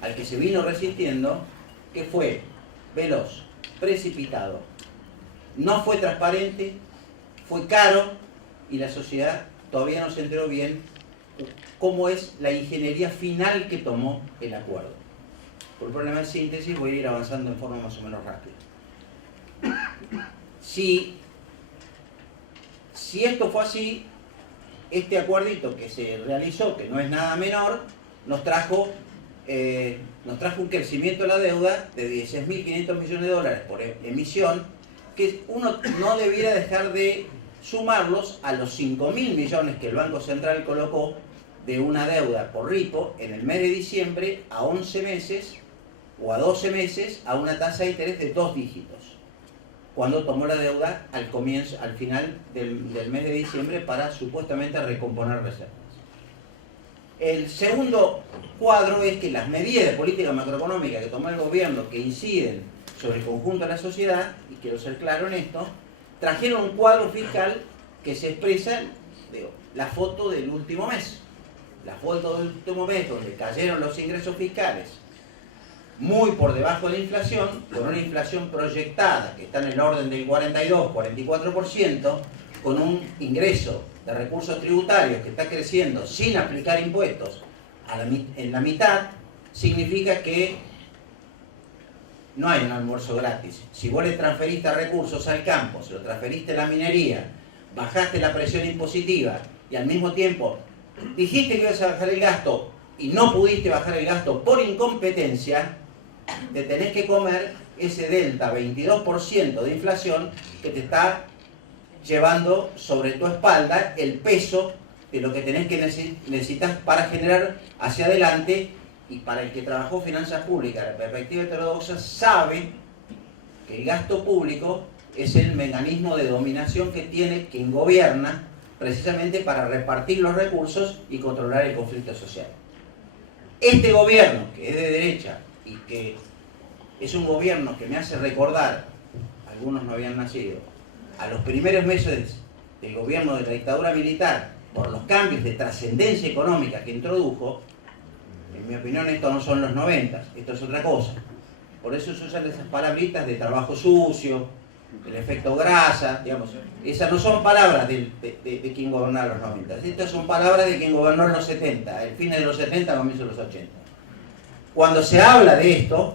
al que se vino resistiendo, que fue veloz, precipitado, no fue transparente, fue caro, y la sociedad todavía no se enteró bien cómo es la ingeniería final que tomó el acuerdo. Por problema de síntesis voy a ir avanzando en forma más o menos rápida. Si esto fue así, este acuerdito que se realizó, que no es nada menor, nos trajo un crecimiento de la deuda de 16.500 millones de dólares por emisión, que uno no debiera dejar de sumarlos a los 5.000 millones que el Banco Central colocó de una deuda por repo en el mes de diciembre a 11 meses o a 12 meses a una tasa de interés de 2 dígitos, cuando tomó la deuda al final del mes de diciembre para supuestamente recomponer reservas. El segundo cuadro es que las medidas de política macroeconómica que tomó el gobierno, que inciden sobre el conjunto de la sociedad, y quiero ser claro en esto, trajeron un cuadro fiscal que se expresa, la foto del último mes. La foto del último mes, donde cayeron los ingresos fiscales muy por debajo de la inflación, con una inflación proyectada que está en el orden del 42-44%, con un ingreso de recursos tributarios que está creciendo sin aplicar impuestos en la mitad, significa que no hay un almuerzo gratis. Si vos le transferiste recursos al campo, se lo transferiste a la minería, bajaste la presión impositiva y al mismo tiempo dijiste que ibas a bajar el gasto y no pudiste bajar el gasto por incompetencia, te tenés que comer ese delta 22% de inflación que te está llevando sobre tu espalda el peso de lo que necesitas para generar hacia adelante. Y para el que trabajó finanzas públicas, la perspectiva heterodoxa sabe que el gasto público es el mecanismo de dominación que tiene quien gobierna, precisamente para repartir los recursos y controlar el conflicto social. Este gobierno, que es de derecha y que es un gobierno que me hace recordar, algunos no habían nacido, a los primeros meses del gobierno de la dictadura militar, por los cambios de trascendencia económica que introdujo. En mi opinión, esto no son los 90, esto es otra cosa. Por eso se usan esas palabritas de trabajo sucio, el efecto grasa, digamos. Esas no son palabras de quien gobernó en los 90. Estas son palabras de quien gobernó en los 70, el fin de los 70, comienzo de los 80. Cuando se habla de esto,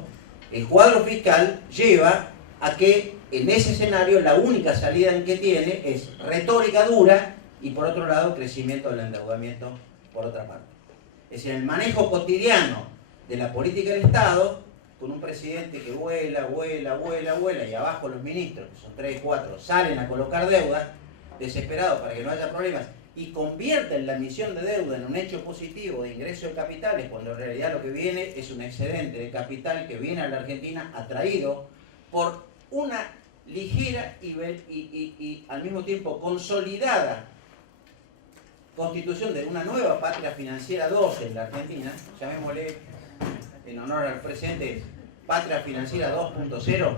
el cuadro fiscal lleva a que en ese escenario la única salida en que tiene es retórica dura y, por otro lado, crecimiento del endeudamiento por otra parte. Es decir, el manejo cotidiano de la política del Estado, con un presidente que vuela y abajo los ministros, que son 3 y 4, salen a colocar deuda, desesperados para que no haya problemas, y convierten la emisión de deuda en un hecho positivo de ingreso de capitales, cuando en realidad lo que viene es un excedente de capital que viene a la Argentina atraído por una ligera y al mismo tiempo consolidada constitución de una nueva patria financiera 2 en la Argentina, llamémosle en honor al presidente Patria Financiera 2.0,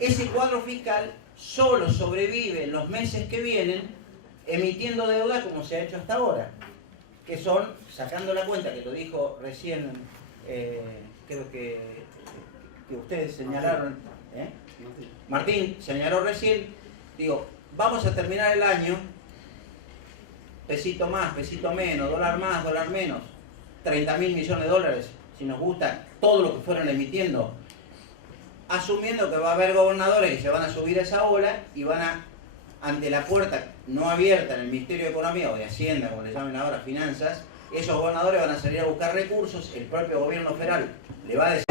ese cuadro fiscal solo sobrevive en los meses que vienen emitiendo deuda como se ha hecho hasta ahora, que son, sacando la cuenta, que lo dijo recién, creo que ustedes señalaron, Martín señaló recién, digo, vamos a terminar el año, pesito más, pesito menos, dólar más, dólar menos, 30.000 millones de dólares, si nos gusta todo lo que fueron emitiendo, asumiendo que va a haber gobernadores que se van a subir a esa ola y van a, ante la puerta no abierta en el Ministerio de Economía o de Hacienda, como le llamen ahora, Finanzas, esos gobernadores van a salir a buscar recursos, el propio gobierno federal le va a decir...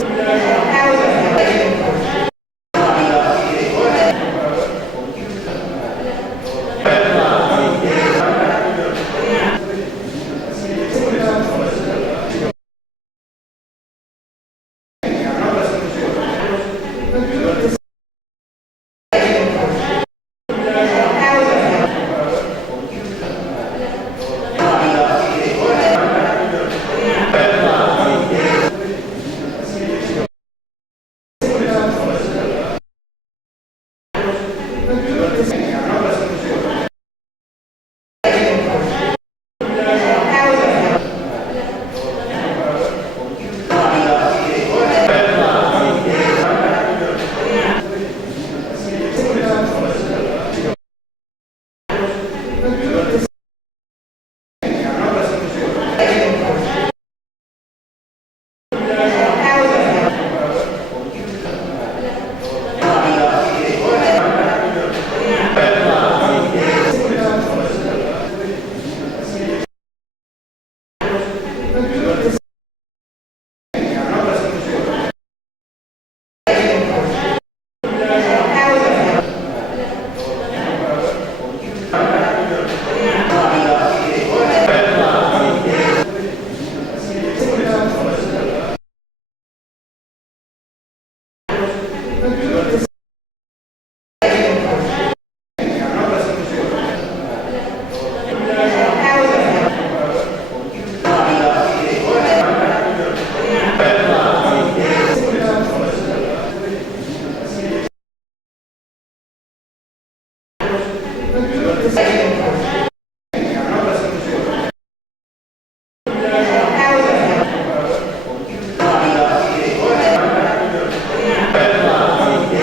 Gracias. Gracias.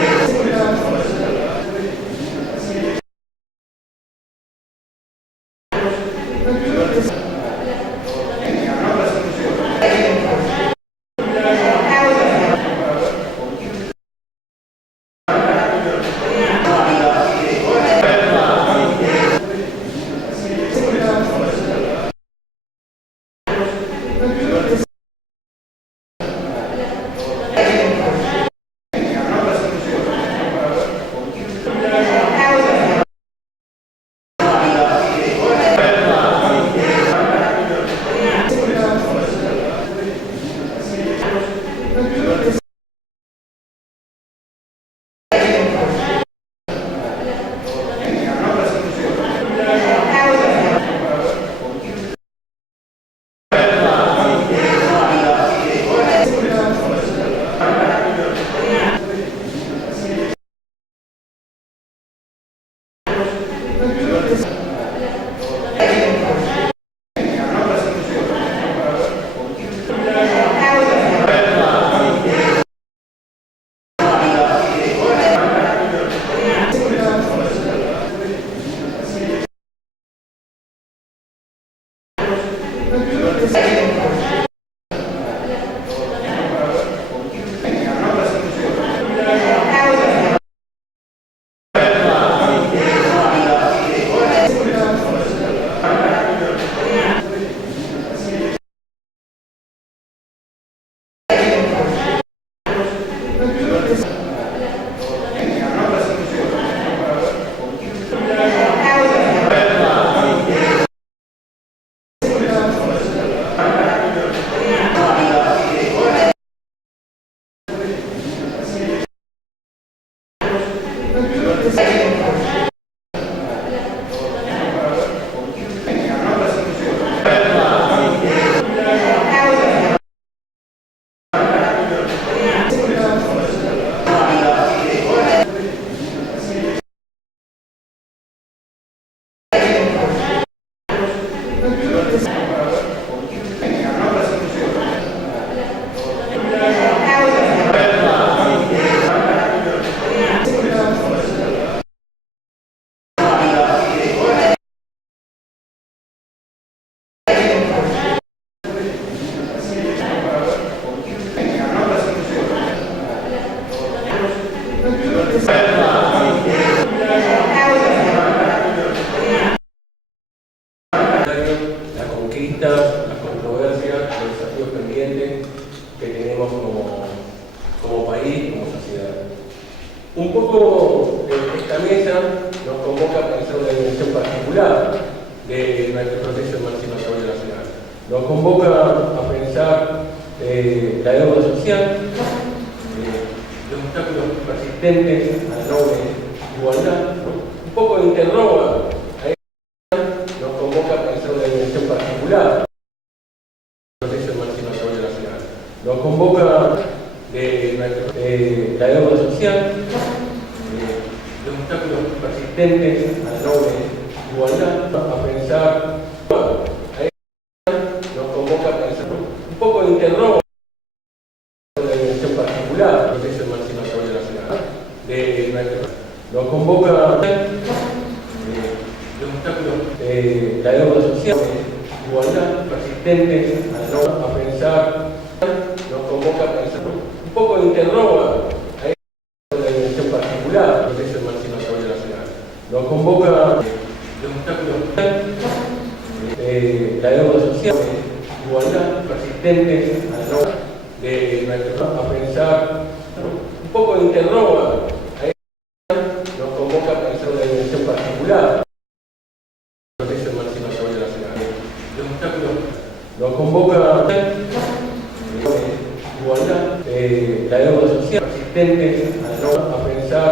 Un poco esta mesa nos convoca a pensar una dimensión particular de nuestro proceso emancipatorio nacional. Nos convoca a pensar la deuda social, los obstáculos persistentes a la noble igualdad. Un poco interroga a ella, nos convoca a pensar una dimensión particular del proceso emancipatorio nacional. Nos convoca la deuda social, los obstáculos persistentes a la noble igualdad, a pensar a ella, nos convoca a pensar un poco de interroga una dimensión particular del proceso emancipatorio nacional. Nos convoca los obstáculos la deuda social, igualdad, persistentes a la noble, a pensar, nos convoca a pensar un poco de interroga a ella, una dimensión particular del proceso emancipatorio nacional. Nos convoca los obstáculos la deuda social, igualdad, persistentes a la noble, a pensar un poco de interroga a ella, nos convoca a pensar una dimensión particular del proceso emancipatorio nacional. Los obstáculos nos convoca igualdad, la deuda social, persistentes a la noble, a pensar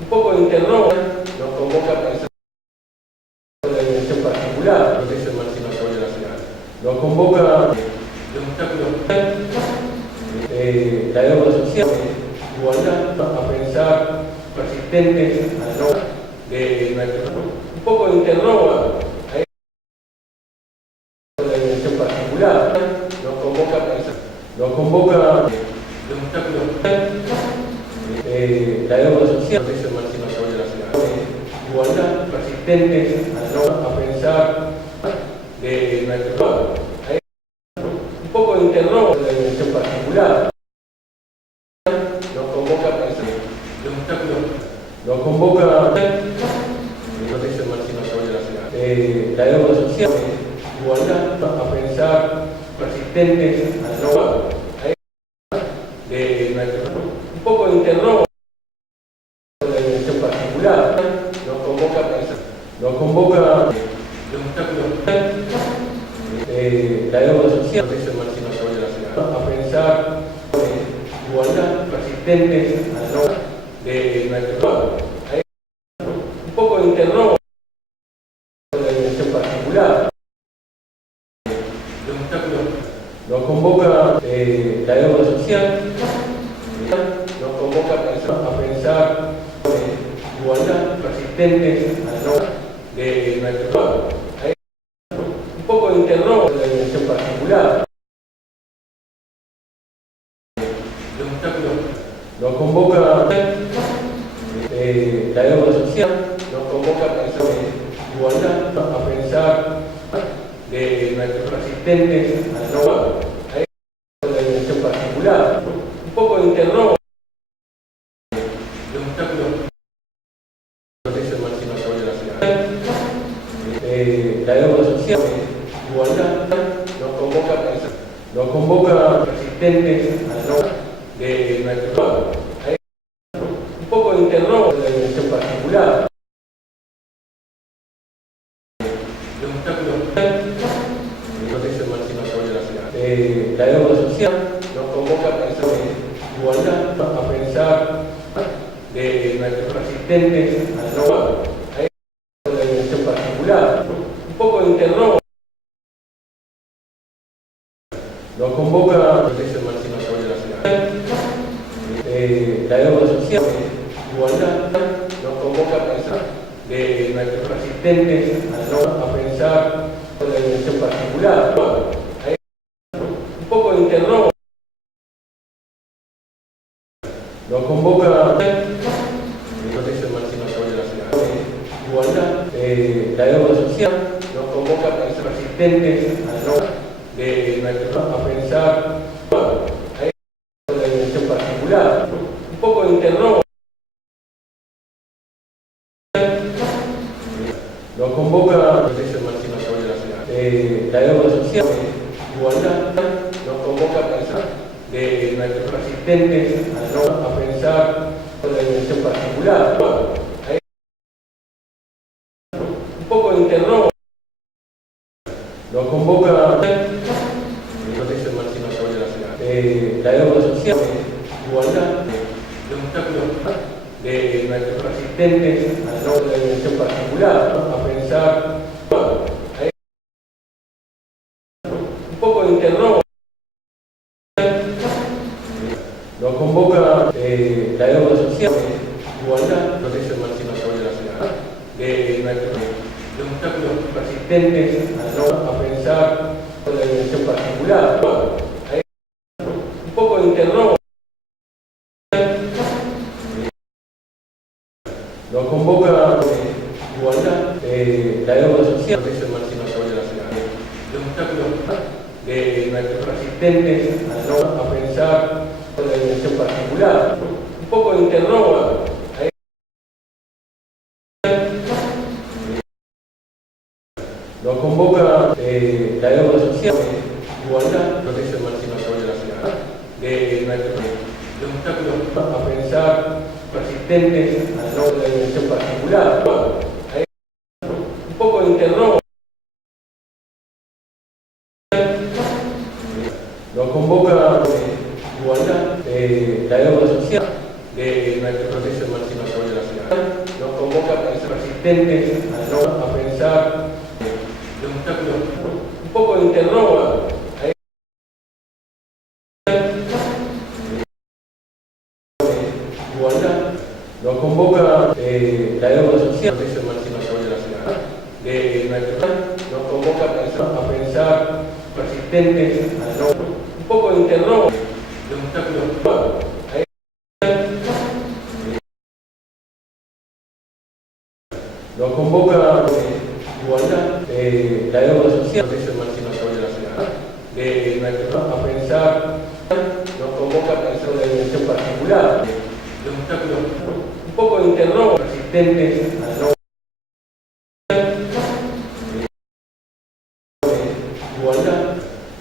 un poco de interroga nos convoca a pensar una dimensión particular del proceso emancipatorio nacional. Nos convoca los obstáculos la deuda social, igualdad, a pensar persistentes a la noble, un poco de interroga a ella, una dimensión particular, nos convoca a pensar, nos convoca los obstáculos la deuda social, el proceso emancipatorio nacional, igualdad, persistentes a la noble, a pensar un poco de interroga una dimensión particular, nos convoca a pensar los obstáculos, nos convoca el proceso emancipatorio nacional, la deuda social, igualdad, a pensar persistentes a la noble, un poco de interroga una dimensión particular, nos convoca a pensar, nos convoca los obstáculos la deuda social, el proceso emancipatorio nacional, a pensar igualdad, persistentes a la noble, un poco de interroga una dimensión particular, los obstáculos nos convoca la deuda social, nos convoca a pensar igualdad, persistentes a la noble, un poco de interroga una dimensión particular, los obstáculos nos convoca la deuda social, nos convoca a pensar igualdad, a pensar persistentes a la noble, una dimensión particular, un poco de interroga los obstáculos del proceso emancipatorio nacional, la deuda social, igualdad, nos convoca a pensar, nos convoca persistentes a la noble, un poco de interroga una dimensión particular, los obstáculos del proceso emancipatorio nacional, la deuda social, nos convoca a pensar igualdad, a pensar persistentes a la noble, una dimensión particular, un poco de interroga nos convoca el proceso emancipatorio nacional, la deuda social, igualdad, nos convoca a pensar persistentes a la noble, a pensar una dimensión particular, un poco de interroga nos convoca el proceso emancipatorio nacional, igualdad, la deuda social, nos convoca a pensar persistentes a la noble, a pensar una dimensión particular, un poco de interroga nos convoca el proceso emancipatorio nacional, la deuda social, igualdad, nos convoca a pensar persistentes resistentes a pensar con la dimensión particular. Bueno, ahí un poco de interno nos convoca protege el máximo sobre la ciudad. La deuda social, igualdad, los obstáculos de nuestros resistentes a la dimensión particular, ¿no? A pensar, bueno, ahí un poco de interno nos convoca la deuda social, igualdad, protege el máximo sobre la ciudad. Los obstáculos persistentes a pensar con la dimensión particular. Bueno, ahí un poco de interno nos convoca igualdad, la deuda social, protege el máximo sobre la ciudad. Los obstáculos de nuestros resistentes a pensar con la dimensión particular. Un poco de interno ahí nos convoca la deuda social, igualdad, protege el máximo sobre la ciudad. Los obstáculos a pensar persistentes a la dimensión particular. Bueno, ahí un poco de interno nos convoca igualdad, la deuda social, protege el máximo sobre la ciudad. Nos convoca a pensar persistentes a pensar los obstáculos, un poco de interno ahí igualdad, nos convoca la deuda social, protege el máximo sobre la ciudad. Nos convoca a pensar persistentes un poco de interno los obstáculos ahí nos convoca igualdad, la deuda social, protege el máximo sobre la ciudad. A pensar, nos convoca a pensar una dimensión particular. Los obstáculos, un poco de interno persistentes igualdad,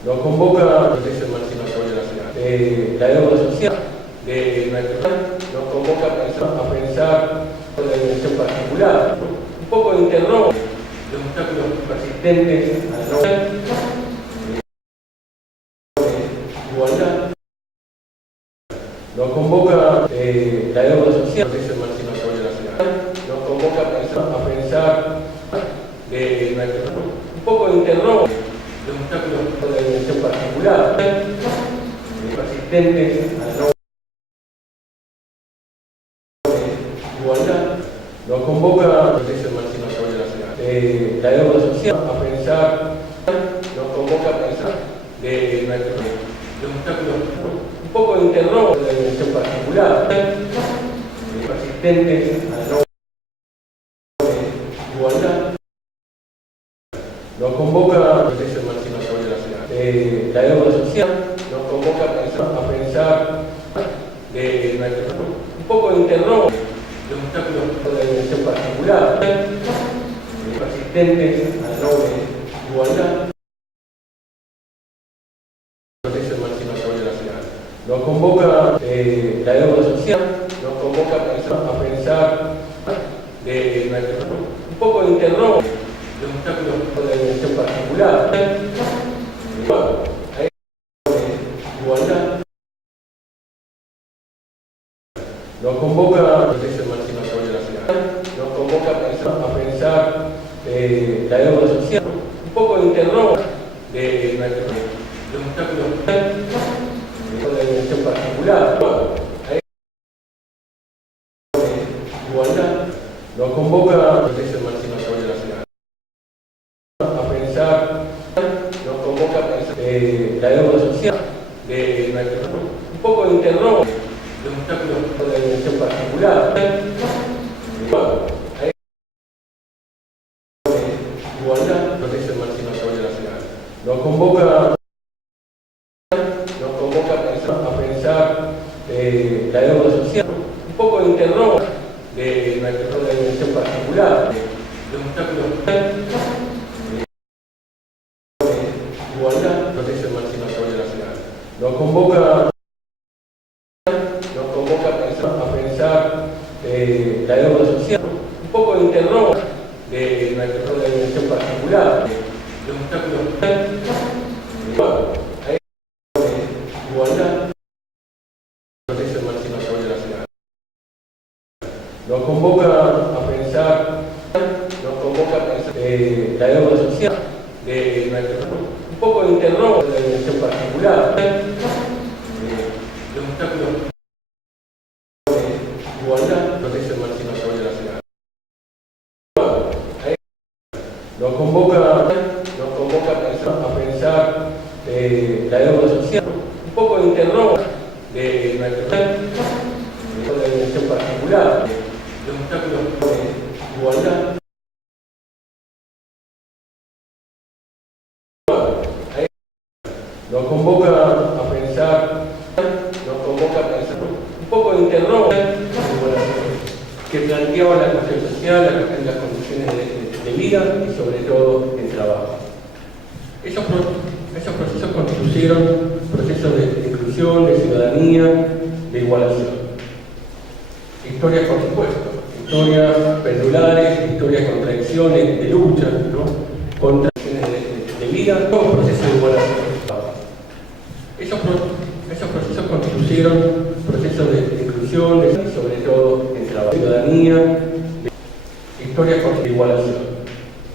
nos convoca protege el máximo sobre la ciudad. La deuda social, nos convoca a pensar con la dimensión particular. Un poco de interno los obstáculos persistentes igualdad, nos convoca la deuda social, protege el máximo sobre la ciudad. Nos convoca a pensar un poco de interno los obstáculos con la dimensión particular, persistentes igualdad, nos convoca protege el máximo sobre la ciudad. La deuda social, a pensar, nos convoca a pensar los obstáculos, un poco de interno con la dimensión particular, persistentes igualdad, nos convoca protege el máximo sobre la ciudad. La deuda social, nos convoca a pensar un poco de interno los obstáculos con la dimensión particular, persistentes igualdad, protege el máximo sobre la ciudad. Nos convoca la deuda social, nos convoca a pensar un poco de interno los obstáculos con la dimensión particular. Bueno, ahí igualdad, nos convoca protege el máximo sobre la ciudad. Nos convoca a pensar la deuda social, un poco de interno los obstáculos con la dimensión particular. Bueno, ahí igualdad, nos convoca protege el máximo sobre la ciudad. A pensar, nos convoca a pensar la deuda social, un poco de interno los obstáculos con la dimensión particular. Bueno, ahí igualdad, protege el máximo sobre la ciudad. Nos convoca a pensar la deuda social, un poco de interno con la dimensión particular. Los obstáculos igualdad, protege el máximo sobre la ciudad. Nos convoca nos convoca a pensar la deuda social, un poco de interrogo de la dimensión particular, los obstáculos de igualdad, proceso emancipatorio de la ciudad. Nos convoca a pensar la deuda social, un poco de interrogo de la dimensión particular, los obstáculos de igualdad. Nos convoca a pensar un poco de interrogo que planteaba la cuestión social, las condiciones de vida y sobre todo el trabajo. Esos procesos constituyeron procesos de inclusión, de ciudadanía, de igualación. Historias, por supuesto, historias pendulares, historias de contradicciones, de lucha, ¿no? Contra de vida, todo proceso de igualación. Esos procesos constituyeron procesos de inclusión, sobre todo en trabajo, ciudadanía, historias de igualación.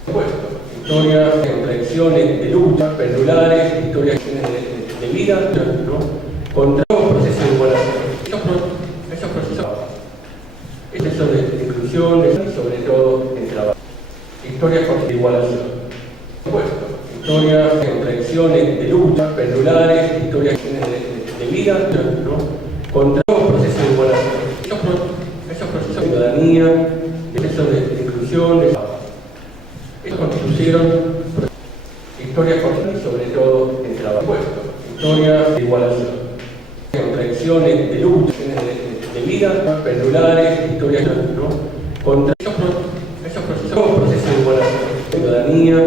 Por supuesto, historias de contradicciones, de lucha, pendulares, historias de vida, ¿no? Contra todo proceso de igualación. Esos procesos de inclusión, sobre todo en trabajo, historias de igualación. Por supuesto, historias de contradicciones, de lucha, pendulares, historias de vida, ¿no? Contra todo proceso de igualación. Esos procesos de ciudadanía, procesos de inclusión, estos constituyeron historias sobre todo en trabajo. Por supuesto, historias de igualación, contradicciones, de lucha, de vida, pendulares, historias, ¿no? Contra esos procesos de igualación, ciudadanía,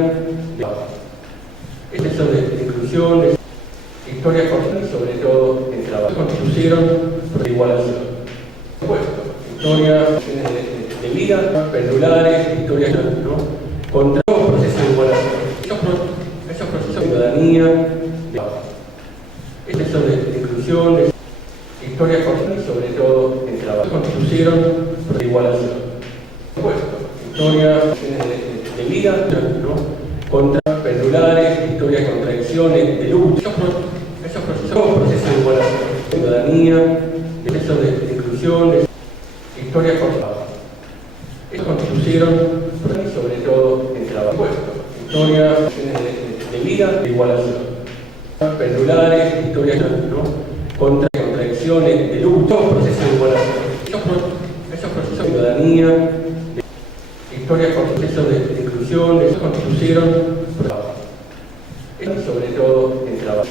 procesos de inclusión, historias sobre todo en trabajo, constituyeron igualación. Por supuesto, historias de vida, pendulares, historias, ¿no? Contra todo proceso de igualación. Esos procesos de ciudadanía, procesos de inclusión, historias sobre todo en trabajo, constituyeron igualación. Por supuesto, historias de vida, ¿no? Contra pendulares, historias de contradicciones, de lucha, esos procesos de igualación, ciudadanía, procesos de inclusión, historias estos constituyeron sobre todo en trabajo. Por supuesto, historias de vida, de igualación, pendulares, historias, ¿no? Contra contradicciones, de lucha, procesos de igualación, esos procesos de ciudadanía, historias procesos de inclusión, constituyeron sobre todo en trabajo,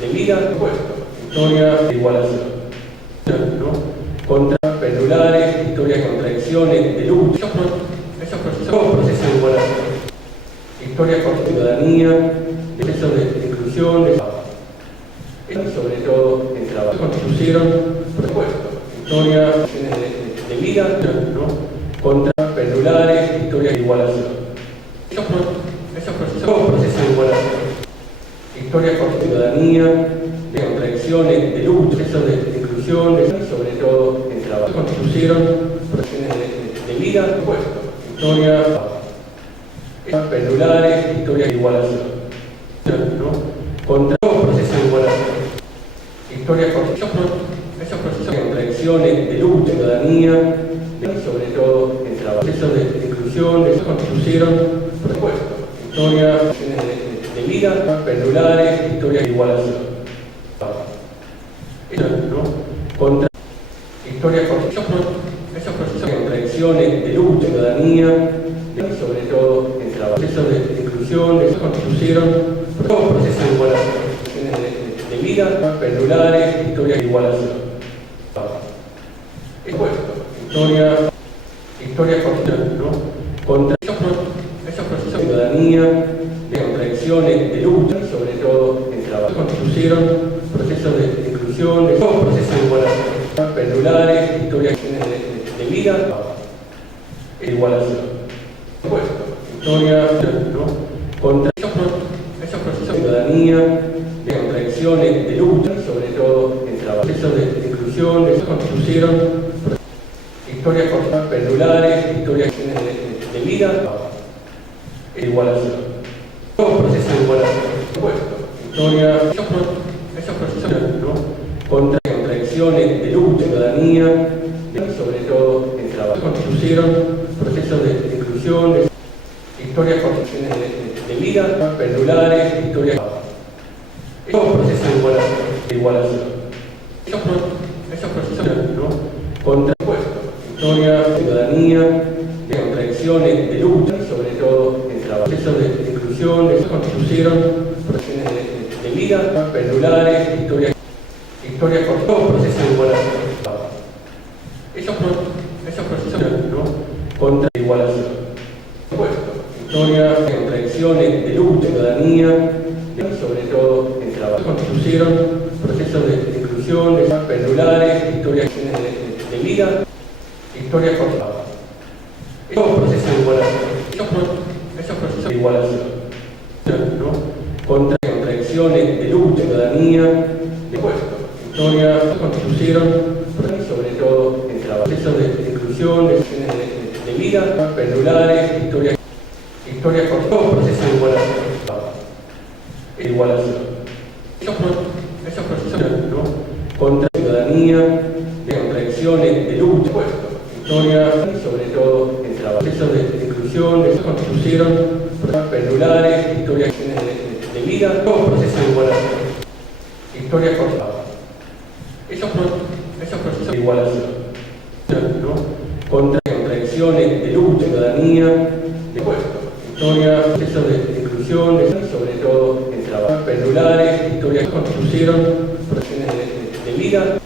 de vida, por supuesto, historias de igualación, ¿no? Contra pendulares, historias de contradicciones, de lucha, esos procesos de igualación, historias por ciudadanía, procesos de inclusión, sobre todo en trabajo, constituyeron, por supuesto, historias de vida, ¿no? Contra pendulares, historias de igualación. Esos procesos de igualación, historias por ciudadanía, de contradicciones, de lucha, procesos de inclusión, sobre todo en trabajo, constituyeron de vida, por supuesto, historias pendulares, historias de igualación, ¿no? Contra procesos de igualación, historias por esos procesos de contradicciones, de lucha, ciudadanía, sobre todo en trabajo, procesos de inclusión, constituyeron, por supuesto, historias de vida, pendulares, historias de igualación, ¿no? Contra historias por esos procesos de contradicciones, de lucha, ciudadanía, sobre todo en trabajo, procesos de inclusión, constituyeron, todo proceso de igualación, de vida, pendulares, historias de igualación, historias por, ¿no? Contra esos procesos de ciudadanía, de contradicciones, de lucha, sobre todo en trabajo, constituyeron procesos de inclusión, todo proceso de igualación, pendulares, historias de vida, igualación, por supuesto, historias, ¿no? Contra esos procesos de ciudadanía, de contradicciones, de lucha, sobre todo en trabajo, procesos de inclusión, constituyeron historias por pendulares, historias de vida, igualación. Todo proceso de igualación, por supuesto. Historia, esos procesos, ¿no? Contradicciones de lucha, ciudadanía, sobre todo en trabajo. Constituyeron procesos de inclusión, historias construcciones de vida, pendulares, historias. Todo proceso de igualación. Esos procesos, ¿no? Contrapuesto. Historia, ciudadanía, contradicciones de lucha, sobre todo en trabajo. Procesos de inclusión, constituyeron procesos de vida, pendulares, historias por todo proceso de igualación. Esos procesos, ¿no? Contra igualación. Por supuesto. Historia, contradicciones de lucha, ciudadanía, sobre todo en trabajo. Constituyeron procesos de inclusión, pendulares, historias de vida, historias por trabajo. Todo proceso de igualación. Esos procesos de igualación, ¿no? Contradicciones de lucha, ciudadanía, de puesto. Historia, constituyeron, sobre todo en trabajo. Procesos de inclusión, de vida, pendulares, historias por todo proceso de igualación. Esos procesos, ¿no? Contra ciudadanía, contradicciones de lucha, puesto. Historia, sobre todo en trabajo. Procesos de inclusión, constituyeron, pendulares, historias de vida, todo proceso de igualación. Historias por trabajo. Esos procesos de igualación, ¿no? Contradicciones de lucha, ciudadanía, de puesto. Historia, procesos de inclusión, sobre todo en trabajo. Pendulares, historias constituyeron, procesos de vida,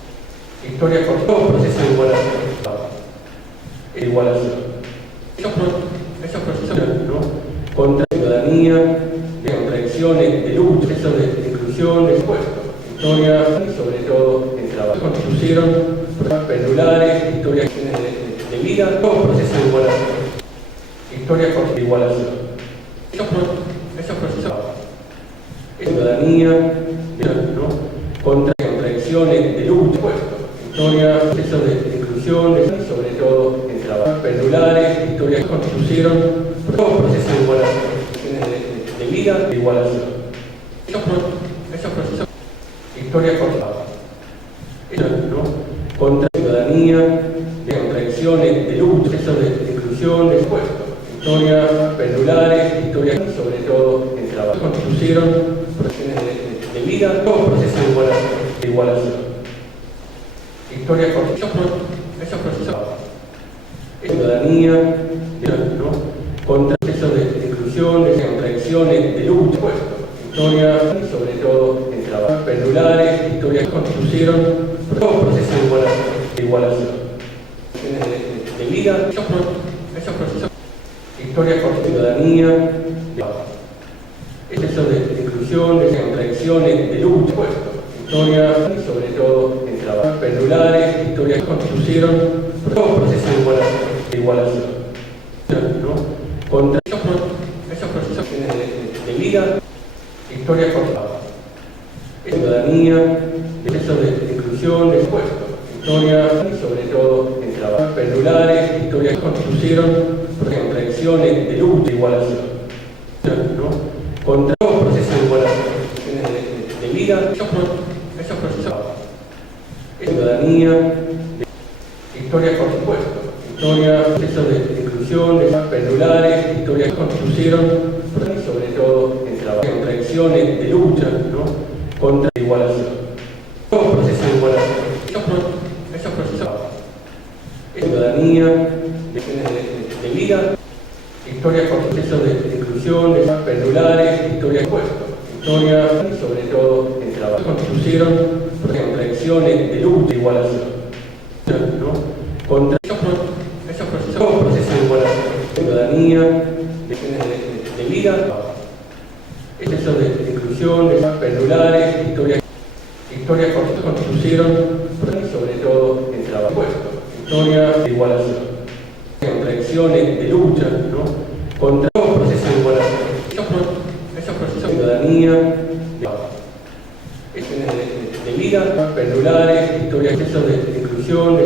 historias por todo proceso de igualación. Esos procesos, ¿no? Contra ciudadanía, contradicciones de lucha, procesos de inclusión, de puesto. Historia, sobre todo en trabajo. Constituyeron pendulares, historias de vida, todo proceso de igualación. Historias por igualación. Esos procesos, ciudadanía, ¿no? Contradicciones de lucha, puesto. Historia, procesos de inclusión, sobre todo en trabajo. Pendulares, historias constituyeron todo proceso de igualación. De vida, de igualación. Esos procesos, historias por trabajo, ¿no? Contra ciudadanía, contradicciones de lucha, procesos de inclusión, de puesto. Historia, pendulares, historias sobre todo en trabajo. Constituyeron procesos de vida, todo proceso de igualación. Historias por esos procesos, ciudadanía, ¿no? Contra procesos de inclusión, contradicciones de lucha, puesto. Historia, sobre todo en trabajo. Pendulares, historias constituyeron todo proceso de igualación. De vida, esos procesos, historias por ciudadanía, procesos de inclusión, contradicciones de lucha, puesto. Historia, sobre todo en trabajo. Pendulares, historias constituyeron todo proceso de igualación. ¿No? Contra esos procesos de vida, historias por trabajo. Ciudadanía, procesos de inclusión, de puesto. Historia, sobre todo en trabajo. Pendulares, historias constituyeron contradicciones de lucha, igualación. ¿No? Contra todo proceso de igualación. De vida, esos procesos. Ciudadanía, historias por supuesto. Historia, procesos de inclusión, pendulares, historias constituyeron sobre todo en trabajo. Contradicciones de lucha, ¿no? Contra igualación. Todo proceso de igualación. Esos procesos. Ciudadanía, de vida, historias por procesos de inclusión, pendulares, historias puesto. Historia, sobre todo en trabajo. Constituyeron contradicciones de lucha, igualación. ¿No? Contra esos procesos. Todo proceso de igualación. Ciudadanía, de vida, procesos de inclusión, pendulares, historias constituyeron sobre todo en trabajo. Puesto. Historia de igualación. Contradicciones de lucha, ¿no? Contra todo proceso de igualación. Esos procesos. Ciudadanía, de vida, pendulares, historias de inclusión,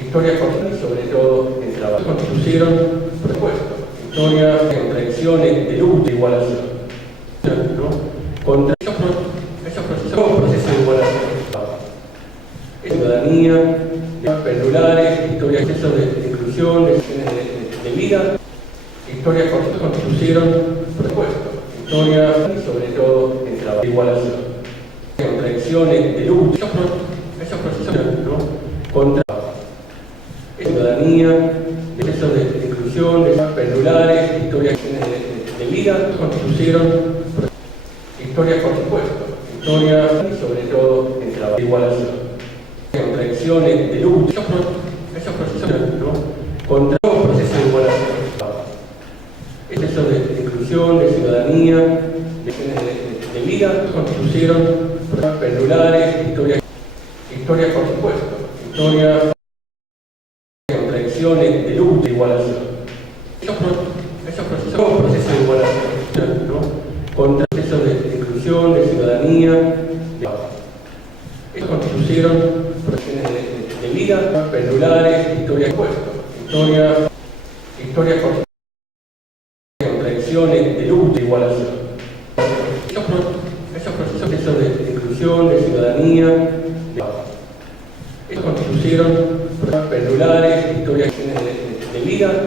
historias sobre todo en trabajo. trabajo. Constituyeron propuestos, historia, contradicciones de lucha e igualación, ¿no? Contra esos procesos de igualación, ciudadanía, pendulares, historia de acceso de inclusión, de vida, historias constituyeron propuestos, historia y sobre todo el trabajo, igualación, contradicciones de lucha, esos procesos, ¿no? Contra ciudadanía, acceso de inclusión, pendulares, historias de vida, constituyeron historias por supuesto, historia y sobre todo el trabajo, igualación, contradicciones de lucha, esos procesos, ¿no? Contra los procesos de igualación, exceso de inclusión, de ciudadanía, de vida, constituyeron pendulares, historias por supuesto, historia, contradicciones de lucha e igualación, esos procesos de igualación, ¿no? Contra el proceso de inclusión, de ciudadanía, estos constituyeron de vida, pendulares, historias por contradicciones de lucha e igualación, esos procesos de inclusión, de ciudadanía, estos constituyeron pendulares, historias de vida,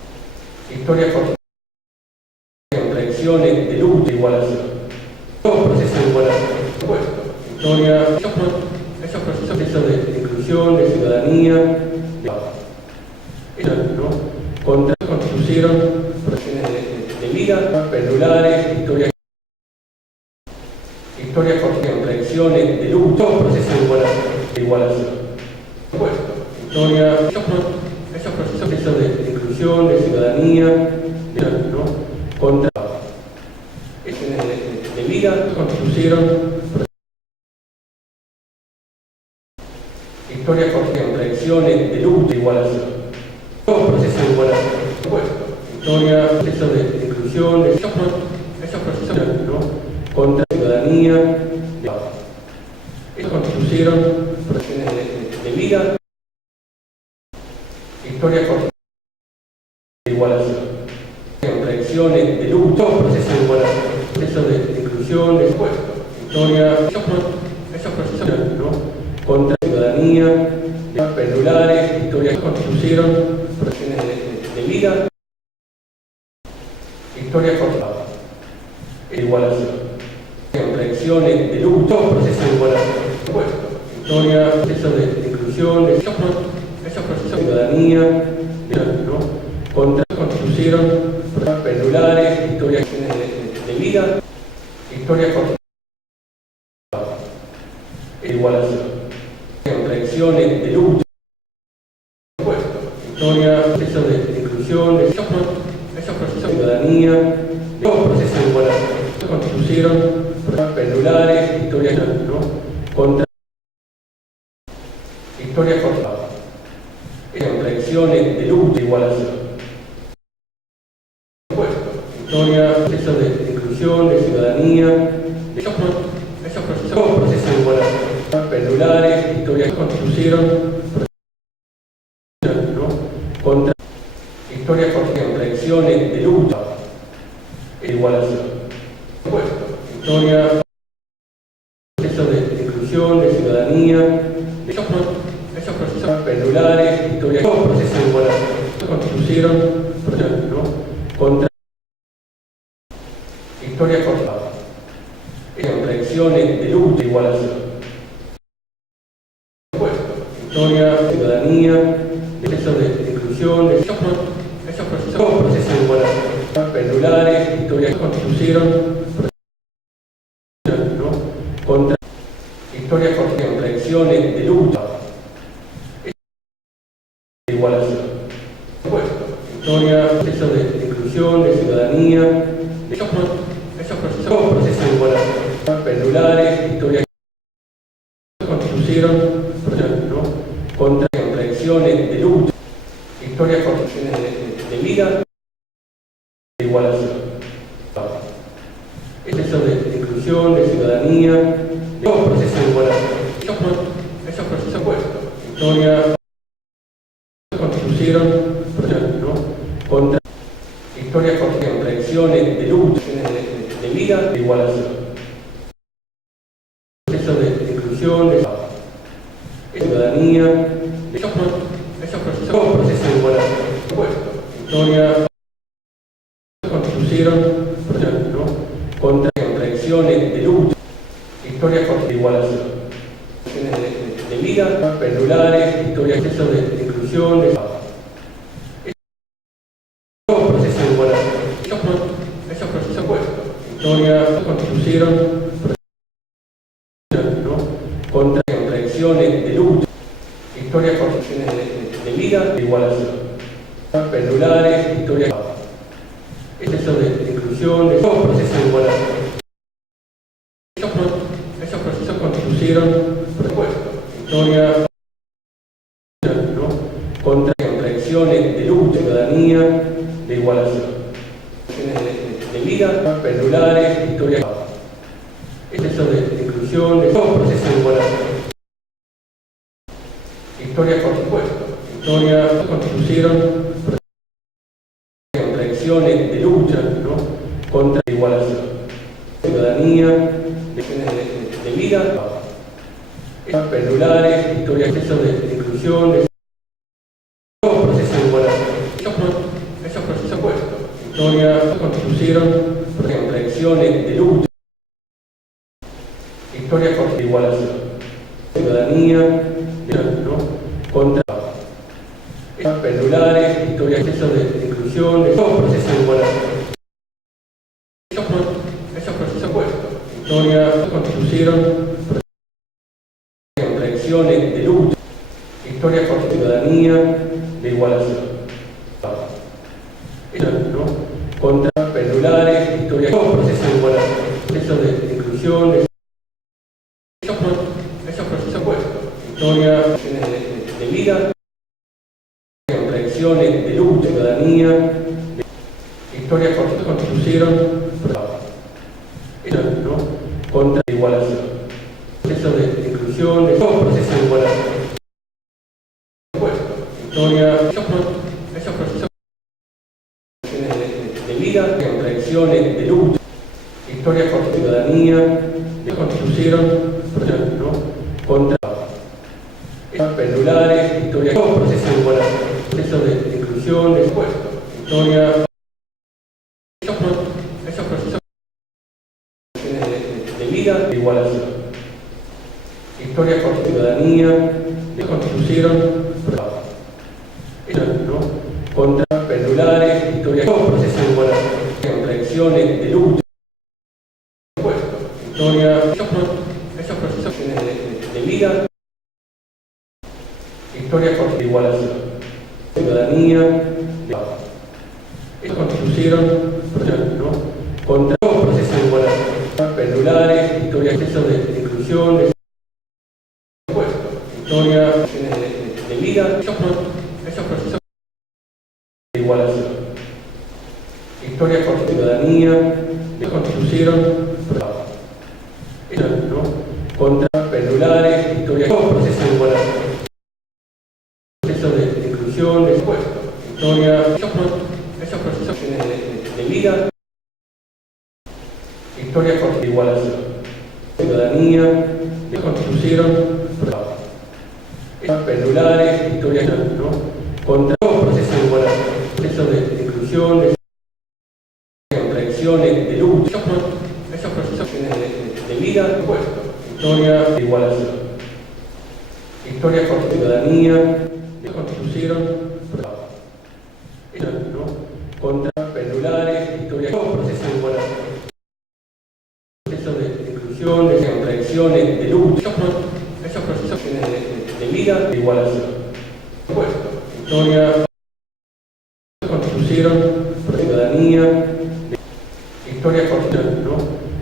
historias por contradicciones de lucha e igualación, todos procesos de igualación, por supuesto, historia, esos procesos de inclusión, de ciudadanía, ¿no? Constituyeron de vida, pendulares, historias por contradicciones de lucha, todos procesos de igualación, por supuesto, historia, esos procesos de inclusión, de ciudadanía, ¿no? Contra de vida, constituyeron historias por contradicciones de lucha e igualación, todos procesos de igualación, por supuesto, historia, procesos de inclusión, esos procesos, ¿no? Contra ciudadanía, estos constituyeron de vida, historias por igualación, contradicciones de lucha, todos procesos de igualación, procesos de inclusión, de supuesto, historia, esos procesos, ¿no? Contra ciudadanía, pendulares, historias constituyeron de vida, historias por igualación, contradicciones de lucha, todos procesos de igualación, por supuesto, historia, procesos de inclusión, de esos procesos de ciudadanía, ¿no? Contra constituyeron pendulares, historias de vida, historias por igualación, contradicciones de lucha, por supuesto, historia, procesos de inclusión, de esos procesos de ciudadanía, todos procesos de igualación, constituyeron pendulares, historias, ¿no? Contra historias por contradicciones de lucha e igualación, por supuesto, historia, procesos de inclusión, de ciudadanía, esos procesos, todos procesos de igualación, pendulares, historias constituyeron, ¿no? Contra historias por contradicciones de lucha e igualación, por supuesto, historia, procesos de inclusión, de ciudadanía, esos procesos pendulares, historias, todos procesos de igualación, constituyeron, ¿no? Contra historias por contradicciones de lucha e igualación, por supuesto, historia, ciudadanía, procesos de inclusión, de esos procesos, todos procesos de igualación, pendulares, historias constituyeron, ¿no? Contra historias por contradicciones de lucha e igualación, por supuesto, historia, procesos de inclusión, de ciudadanía, esos procesos, todos procesos de igualación, pendulares, historias constituyeron, ¿no? Contra contradicciones de lucha, historias por de vida, de igualación, exceso de inclusión, de ciudadanía, todos procesos de igualación, esos procesos puestos, historia constituyeron, ¿no? ciudadanía, esos procesos de igualación, historia constituyeron, ¿no?, contra contradicciones de lucha, historias de igualación, de vida, pendulares, historias de exceso de inclusión, esos procesos de igualación, esos procesos historia constituyeron, ¿no?, contra contradicciones de lucha, historias de vida, de igualación, pendulares, historias exceso de inclusión, esos procesos de igualación, esos procesos constituyeron, historia, ¿no?, contra contradicciones de lucha, ciudadanía, de igualación, de vida, pendulares, historias, exceso de inclusión, esos procesos de igualación, historia, por supuesto, historia constituyeron contradicciones de lucha, ¿no?, contra la igualación, ciudadanía, de vida, pendulares, historia, exceso de inclusión, esos procesos de igualación, esos procesos historia constituyeron contradicciones de lucha, historia por igualación, ciudadanía, ¿no?, contra pendulares, historia, exceso de inclusión, esos procesos de igualación, esos procesos historia constituyeron contradicciones de lucha, historia por ciudadanía, de igualación, ¿no?, contra pendulares, historia, esos procesos de igualación, exceso de inclusión, esos procesos historia de vida, contradicciones de lucha, ciudadanía, historia constituyeron, ¿no?, contra la igualación, exceso de inclusión, esos procesos de igualación, historia, esos procesos de vida, contradicciones de lucha, historia por ciudadanía, constituyeron, ¿no?, contra pendulares, historia, esos procesos de igualación, exceso de inclusión, historia, esos procesos de vida, de igualación, historia por ciudadanía, constituyeron, ¿no?, contra pendulares, historia, esos procesos de igualación, contradicciones de lucha, historia, esos procesos de vida, historia por igualación, ciudadanía, constituyeron, ¿no?, contra esos procesos de igualación, pendulares, historia, exceso de inclusión, historia de vida, esos procesos de igualación, historia por ciudadanía, constituyeron, ¿no?, contra pendulares, historia, esos procesos de igualación, exceso de inclusión, historia, esos procesos de vida, historia por igualación, ciudadanía, constituyeron, pendulares, historia, ¿no?, contra esos procesos de igualación, exceso de inclusión, contradicciones de lucha, esos procesos de vida, historia de igualación, historia por ciudadanía, constituyeron, ¿no?, contra pendulares, historia, esos procesos de igualación, exceso de inclusión, contradicciones de lucha, esos procesos de vida, de igualación, historia, constituyeron, ciudadanía, historia por, ¿no?,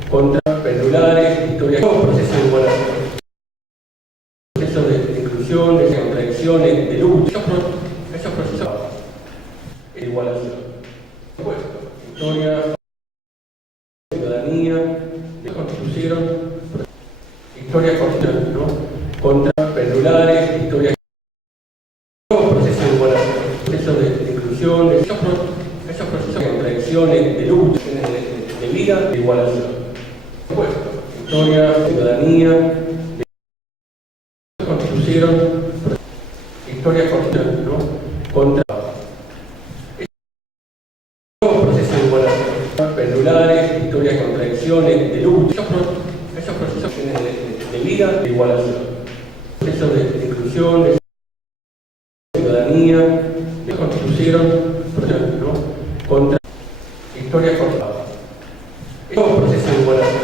contra pendulares, historia, esos procesos de igualación, exceso de inclusión, contradicciones de lucha, esos procesos de igualación, historia, ciudadanía, constituyeron, historia por, ¿no?, contra pendulares, historia, esos procesos de igualación, exceso de inclusión, esos procesos de contradicciones de lucha, de vida, de igualación, historia, ciudadanía, constituyeron, historias cortas, ¿no? Contra nuevos procesos de igualación, pendulares, historias de contradicciones, de lucha, esos procesos de vida, de igualación, procesos de inclusión, de ciudadanía, que constituyeron, ¿no? Contra historias cortas, nuevos procesos de igualación,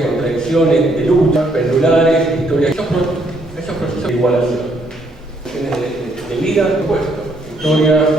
contradicciones, de lucha, pendulares, historias, esos procesos de igualación, de vida, historias